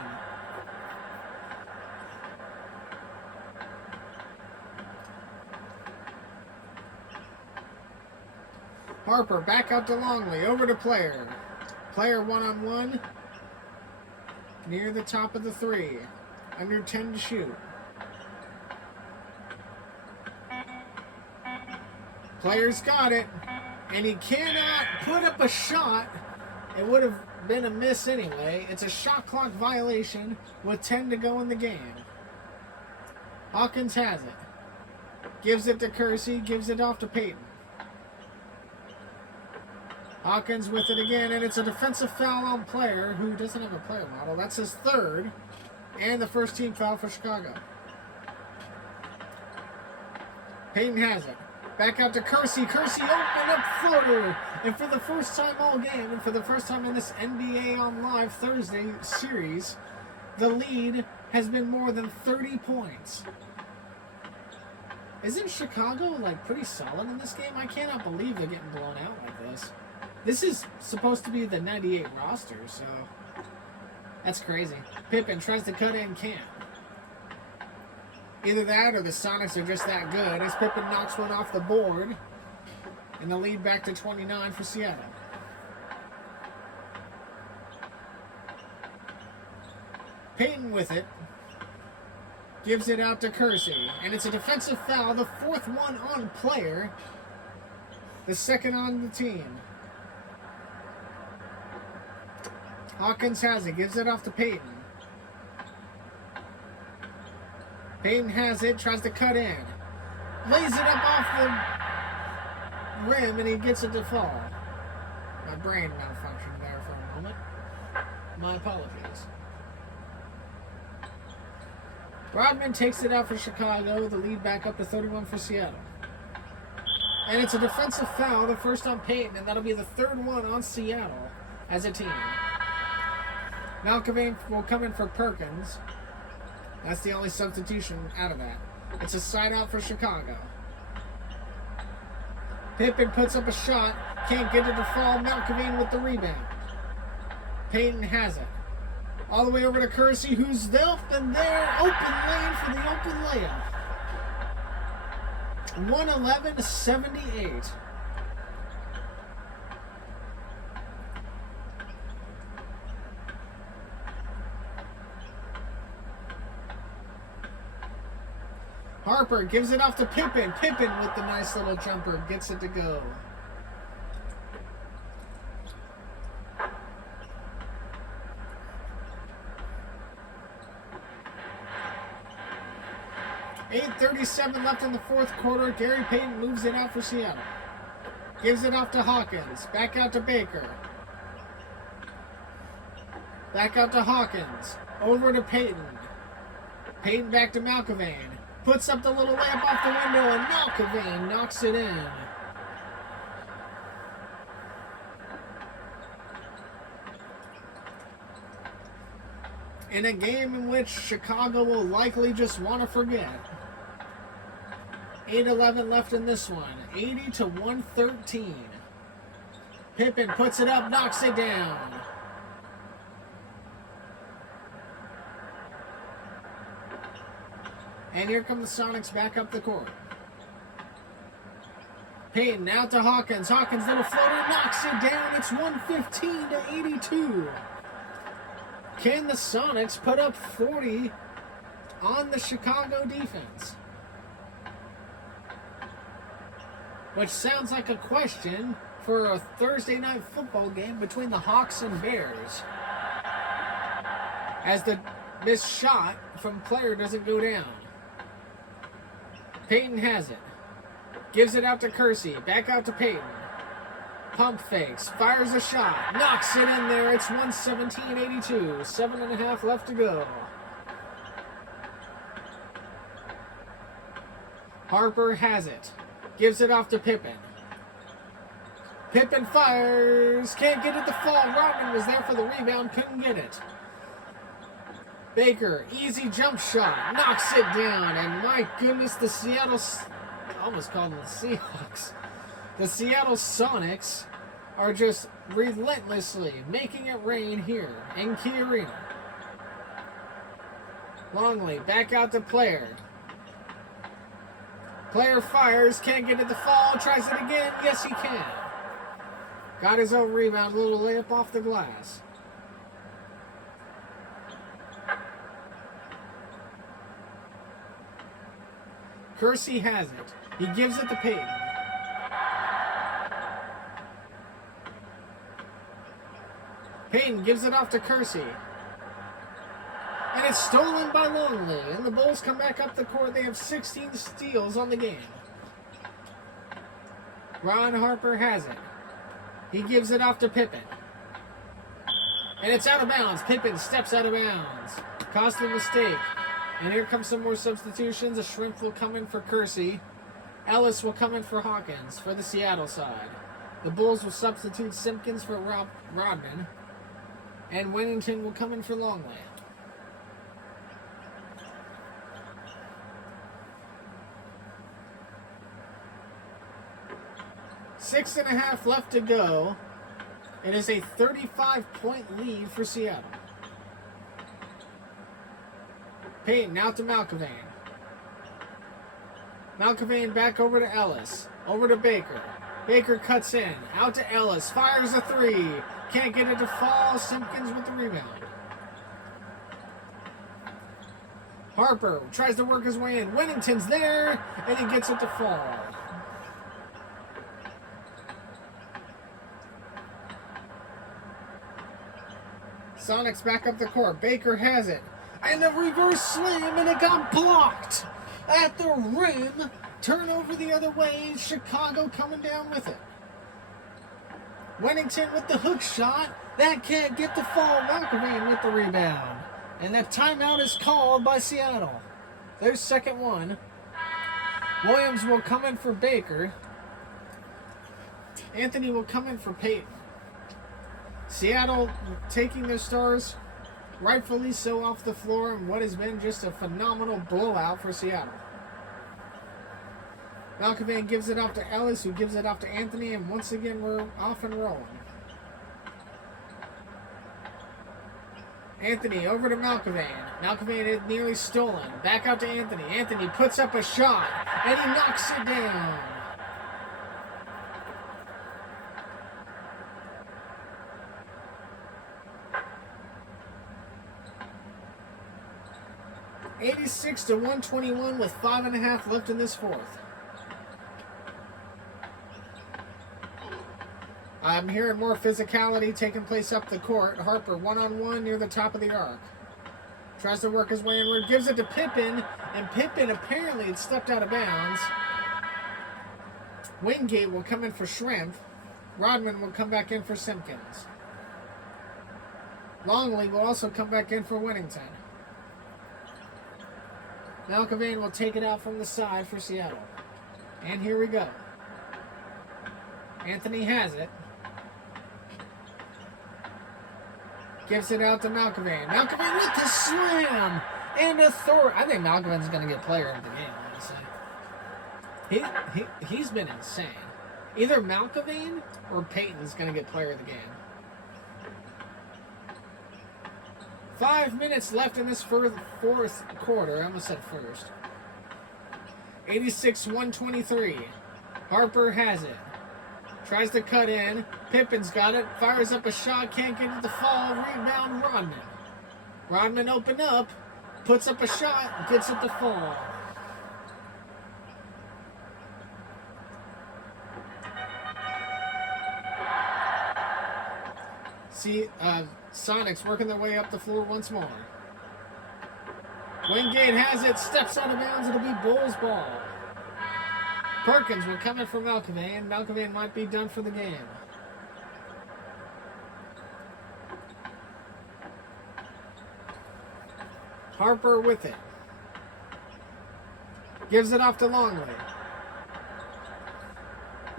Harper back out to Longley. Over to Player. Player one-on-one. Near the top of the three. Under 10 to shoot. Player's got it. And he cannot put up a shot. It would have been a miss anyway. It's a shot clock violation with 10 to go in the game. Hawkins has it. Gives it to Kersey. Gives it off to Payton. Hawkins with it again, and it's a defensive foul on Player, who doesn't have a player model. That's his third, and the first team foul for Chicago. Payton has it. Back out to Kersey. Kersey open up floater. And for the first time all game, and for the first time in this NBA on Live Thursday series, the lead has been more than 30 points. Isn't Chicago, like, pretty solid in this game? I cannot believe they're getting blown out like this. This is supposed to be the 98 roster, so that's crazy. Pippen tries to cut in, can't. Either that or the Sonics are just that good, as Pippen knocks one off the board, and the lead back to 29 for Seattle. Payton with it. Gives it out to Kersey, and it's a defensive foul, the fourth one on Player, the second on the team. Hawkins has it, gives it off to Payton. Payton has it, tries to cut in. Lays it up off the rim, and he gets it to fall. My brain malfunctioned there for a moment. My apologies. Rodman takes it out for Chicago, the lead back up to 31 for Seattle. And it's a defensive foul, the first on Payton, and that'll be the third one on Seattle as a team. Malkovane will come in for Perkins. That's the only substitution out of that. It's a side out for Chicago. Pippen puts up a shot. Can't get it to fall. Malkovane with the rebound. Payton has it. All the way over to Kersey, who's up and there. Open lane for the open layup. 111-78. Harper gives it off to Pippen. Pippen with the nice little jumper gets it to go. .37 left in the fourth quarter. Gary Payton moves it out for Seattle. Gives it off to Hawkins. Back out to Baker. Back out to Hawkins. Over to Payton. Payton back to Malkovane. Puts up the little layup off the window, and Malkovane knocks it in. In a game in which Chicago will likely just want to forget. 8:11 left in this one. 80-113. Pippen puts it up, knocks it down. And here come the Sonics back up the court. Payton out to Hawkins. Hawkins, little floater, knocks it down. It's 115-82. Can the Sonics put up 40 on the Chicago defense? Which sounds like a question for a Thursday night football game between the Hawks and Bears. As the missed shot from Player doesn't go down. Payton has it. Gives it out to Kersey. Back out to Payton. Pump fakes, fires a shot, knocks it in there. It's 117-82. 7.5 left to go. Harper has it. Gives it off to Pippen. Pippen fires. Can't get it to fall. Rodman was there for the rebound. Couldn't get it. Baker, easy jump shot. Knocks it down. And my goodness, the Seattle... I almost called them the Seahawks. The Seattle Sonics are just relentlessly making it rain here in Key Arena. Longley, back out to Player. Player fires, can't get it to fall, tries it again, yes he can. Got his own rebound, a little layup off the glass. Kersey has it. He gives it to Payton. Payton gives it off to Kersey. And it's stolen by Longley. And the Bulls come back up the court. They have 16 steals on the game. Ron Harper has it. He gives it off to Pippen. And it's out of bounds. Pippen steps out of bounds. Cost a mistake. And here comes some more substitutions. A Shrimp will come in for Kersey. Ellis will come in for Hawkins for the Seattle side. The Bulls will substitute Simpkins for Rodman. And Winnington will come in for Longley. Six and a half left to go. It is a 35-point lead for Seattle. Payton out to Malkovane. Malkovane back over to Ellis. Over to Baker. Baker cuts in. Out to Ellis. Fires a three. Can't get it to fall. Simpkins with the rebound. Harper tries to work his way in. Winnington's there. And he gets it to fall. Sonics back up the court. Baker has it. And a reverse slam, and it got blocked at the rim. Turnover the other way. Chicago coming down with it. Winnington with the hook shot. That can't get the fall. Malkovane with the rebound. And that timeout is called by Seattle. There's second one. Williams will come in for Baker. Anthony will come in for Payton. Seattle taking their stars, rightfully so, off the floor in what has been just a phenomenal blowout for Seattle. Malkovane gives it off to Ellis, who gives it off to Anthony, and once again we're off and rolling. Anthony over to Malkovane. Malkovane is nearly stolen. Back out to Anthony. Anthony puts up a shot, and he knocks it down. (86 to 121) with 5.5 left in this fourth. I'm hearing more physicality taking place up the court. Harper one-on-one near the top of the arc. Tries to work his way inward. Gives it to Pippen. And Pippen apparently had stepped out of bounds. Wingate will come in for Shrimp. Rodman will come back in for Simpkins. Longley will also come back in for Winnington. Malkovane will take it out from the side for Seattle. And here we go. Anthony has it. Gives it out to Malkovane. Malkovane with the slam! And a throw. I think Malkovane's going to get player of the game, honestly. He's been insane. Either Malkovane or Payton's going to get player of the game. 5 minutes left in this fourth quarter. I almost said first. 86-123. Harper has it. Tries to cut in. Pippen's got it. Fires up a shot. Can't get it to fall. Rebound Rodman. Rodman open up. Puts up a shot. Gets it to fall. See, Sonics working their way up the floor once more. Wingate has it, steps out of bounds, it'll be Bulls ball. Perkins will come in for Malkovane. Malkovane might be done for the game. Harper with it. Gives it off to Longley.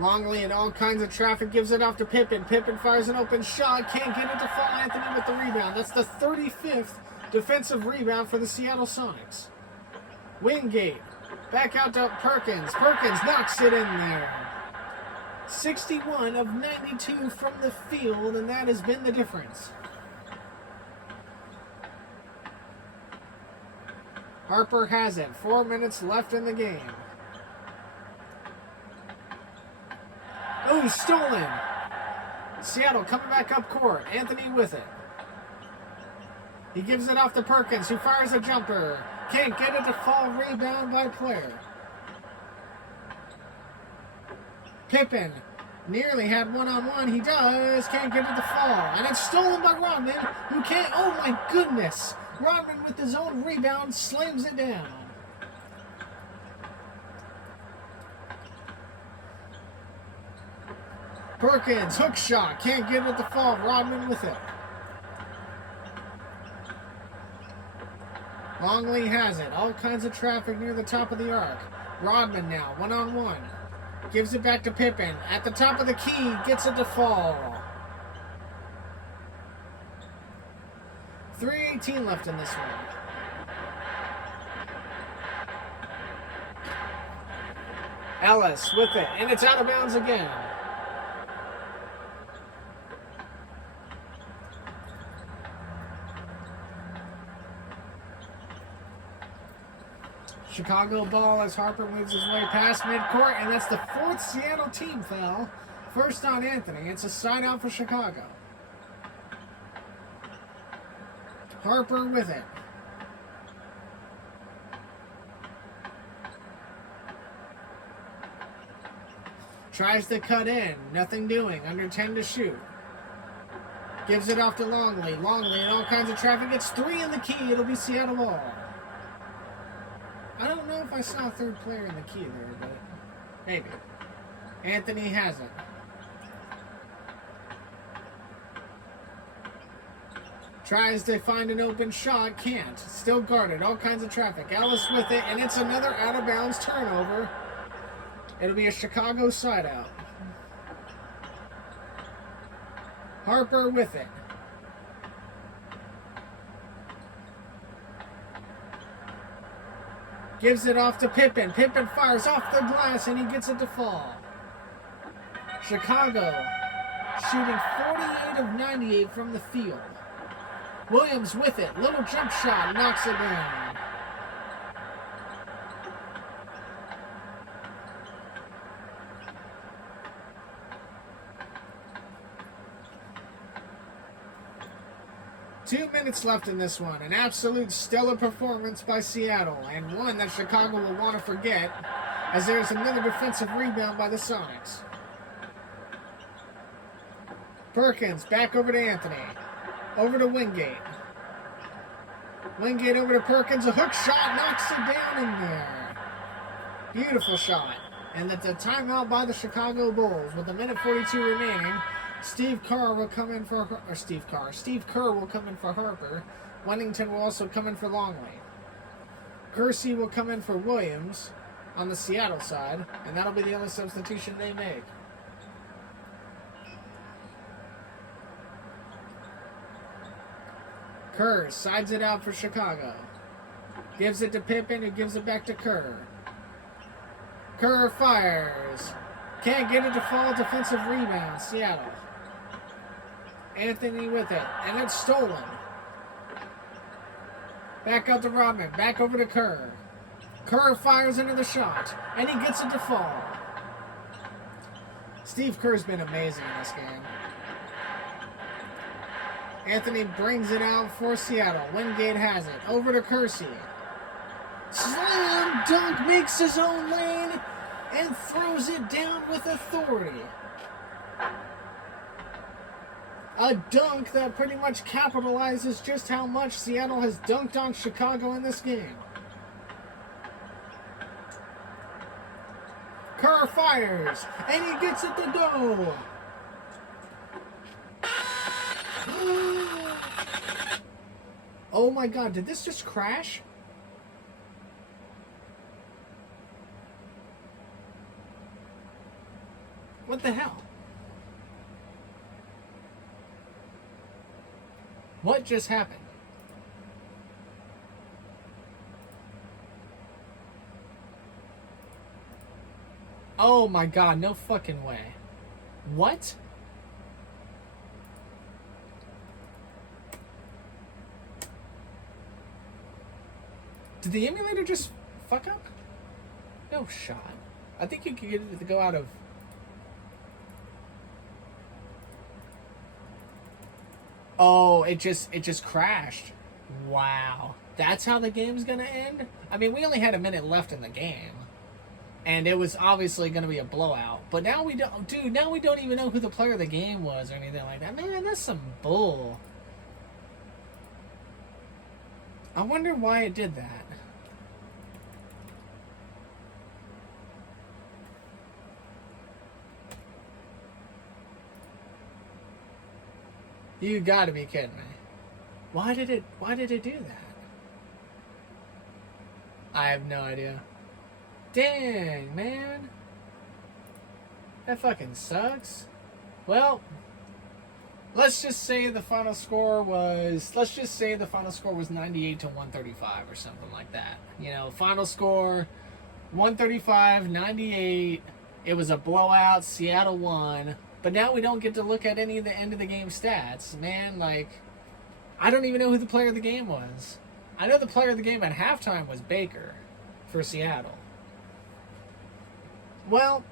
Longley in all kinds of traffic gives it off to Pippen. Pippen fires an open shot. Can't get it to fall. Anthony with the rebound. That's the 35th defensive rebound for the Seattle Sonics. Wingate. Back out to Perkins. Perkins knocks it in there. 61 of 92 from the field, and that has been the difference. Harper has it. 4 minutes left in the game. Oh, stolen. Seattle coming back up court. Anthony with it. He gives it off to Perkins, who fires a jumper. Can't get it to fall. Rebound by player. Pippen nearly had one-on-one. He does. Can't get it to fall. And it's stolen by Rodman, who can't. Oh, my goodness. Rodman with his own rebound slams it down. Perkins, hook shot. Can't get it to fall. Rodman with it. Longley has it. All kinds of traffic near the top of the arc. Rodman now, one-on-one. Gives it back to Pippen. At the top of the key, gets it to fall. 3:18 left in this one. Ellis with it, and it's out of bounds again. Chicago ball as Harper moves his way past midcourt, and that's the 4th Seattle team foul. First on Anthony. It's a side out for Chicago. Harper with it. Tries to cut in. Nothing doing. Under 10 to shoot. Gives it off to Longley. Longley in all kinds of traffic. It's 3 in the key. It'll be Seattle ball. I don't know if I saw a third player in the key there, but maybe. Anthony has it. Tries to find an open shot. Can't. Still guarded. All kinds of traffic. Ellis with it, and it's another out-of-bounds turnover. It'll be a Chicago side out. Harper with it. Gives it off to Pippen. Pippen fires off the glass, and he gets it to fall. Chicago shooting 48 of 98 from the field. Williams with it. Little jump shot. Knocks it down. Two minutes left in this one. An absolute stellar performance by Seattle, and one that Chicago will want to forget, as there's another defensive rebound by the Sonics. Perkins back over to Anthony. Over to Wingate. Wingate over to Perkins. A hook shot knocks it down in there. Beautiful shot. And that's a timeout by the Chicago Bulls with 1:42 remaining. Steve Kerr will come in for Harper. Wennington will also come in for Longley. Kersey will come in for Williams on the Seattle side, and that'll be the only substitution they make. Kerr sides it out for Chicago. Gives it to Pippen, who gives it back to Kerr. Kerr fires. Can't get it to fall. Defensive rebound. Seattle. Anthony with it. And it's stolen. Back out to Rodman. Back over to Kerr. Kerr fires into the shot. And he gets it to fall. Steve Kerr's been amazing in this game. Anthony brings it out for Seattle. Wingate has it. Over to Kersey. Slam dunk, makes his own lane and throws it down with authority. A dunk that pretty much capitalizes just how much Seattle has dunked on Chicago in this game. Kerr fires, and he gets it to go. Oh my god, did this just crash? What the hell? What just happened? Oh my god, no fucking way. What? Did the emulator just fuck up? No shot. I think you could get it to go out of... Oh, it just crashed. Wow. That's how the game's gonna end? I mean, we only had a minute left in the game. And it was obviously gonna be a blowout. But now we don't... Dude, now we don't even know who the player of the game was or anything like that. Man, that's some bull. I wonder why it did that. You gotta be kidding me. Why did it do that? I have no idea. Dang, man. That fucking sucks. Well, let's just say the final score was 98 to 135 or something like that. You know, final score 135, 98. It was a blowout. Seattle won. But now we don't get to look at any of the end of the game stats. Man, like, I don't even know who the player of the game was. I know the player of the game at halftime was Baker for Seattle. Well,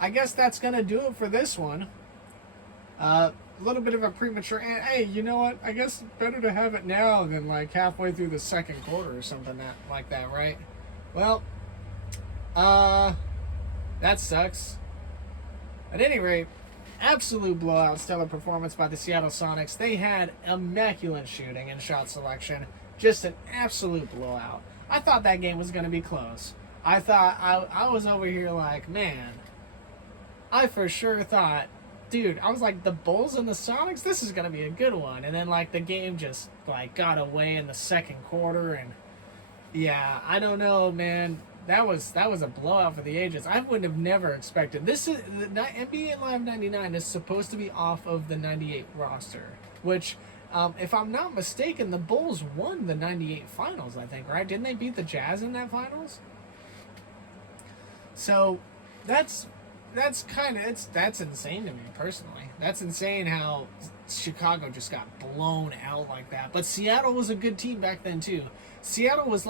I guess that's going to do it for this one. A little bit of a premature... And hey, you know what? I guess better to have it now than like halfway through the second quarter or something like that, right? Well, that sucks. At any rate, absolute blowout, stellar performance by the Seattle Sonics. They had immaculate shooting and shot selection. Just an absolute blowout. I thought that game was going to be close. I thought, I was over here like, man, I for sure thought, dude, I was like, the Bulls and the Sonics, this is going to be a good one. And then, like, the game just, like, got away in the second quarter. And, yeah, I don't know, man. That was a blowout for the ages. I would have never expected. This is the NBA Live 99 is supposed to be off of the 98 roster, which, if I'm not mistaken, the Bulls won the 98 finals, I think, right? Didn't they beat the Jazz in that finals? So that's insane to me personally. That's insane how Chicago just got blown out like that. But Seattle was a good team back then too. Seattle was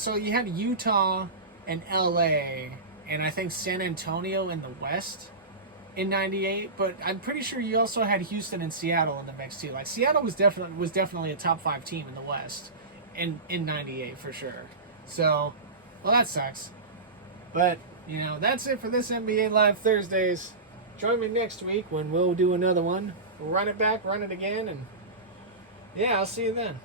so you had Utah and LA and I think San Antonio in the West in 98, but I'm pretty sure you also had Houston and Seattle in the mix too. Like Seattle was definitely a top 5 team in the West in 98 for sure. So, well, that sucks. But, you know, that's it for this NBA Live Thursdays. Join me next week when we'll do another one. We'll run it back, run it again, and yeah, I'll see you then.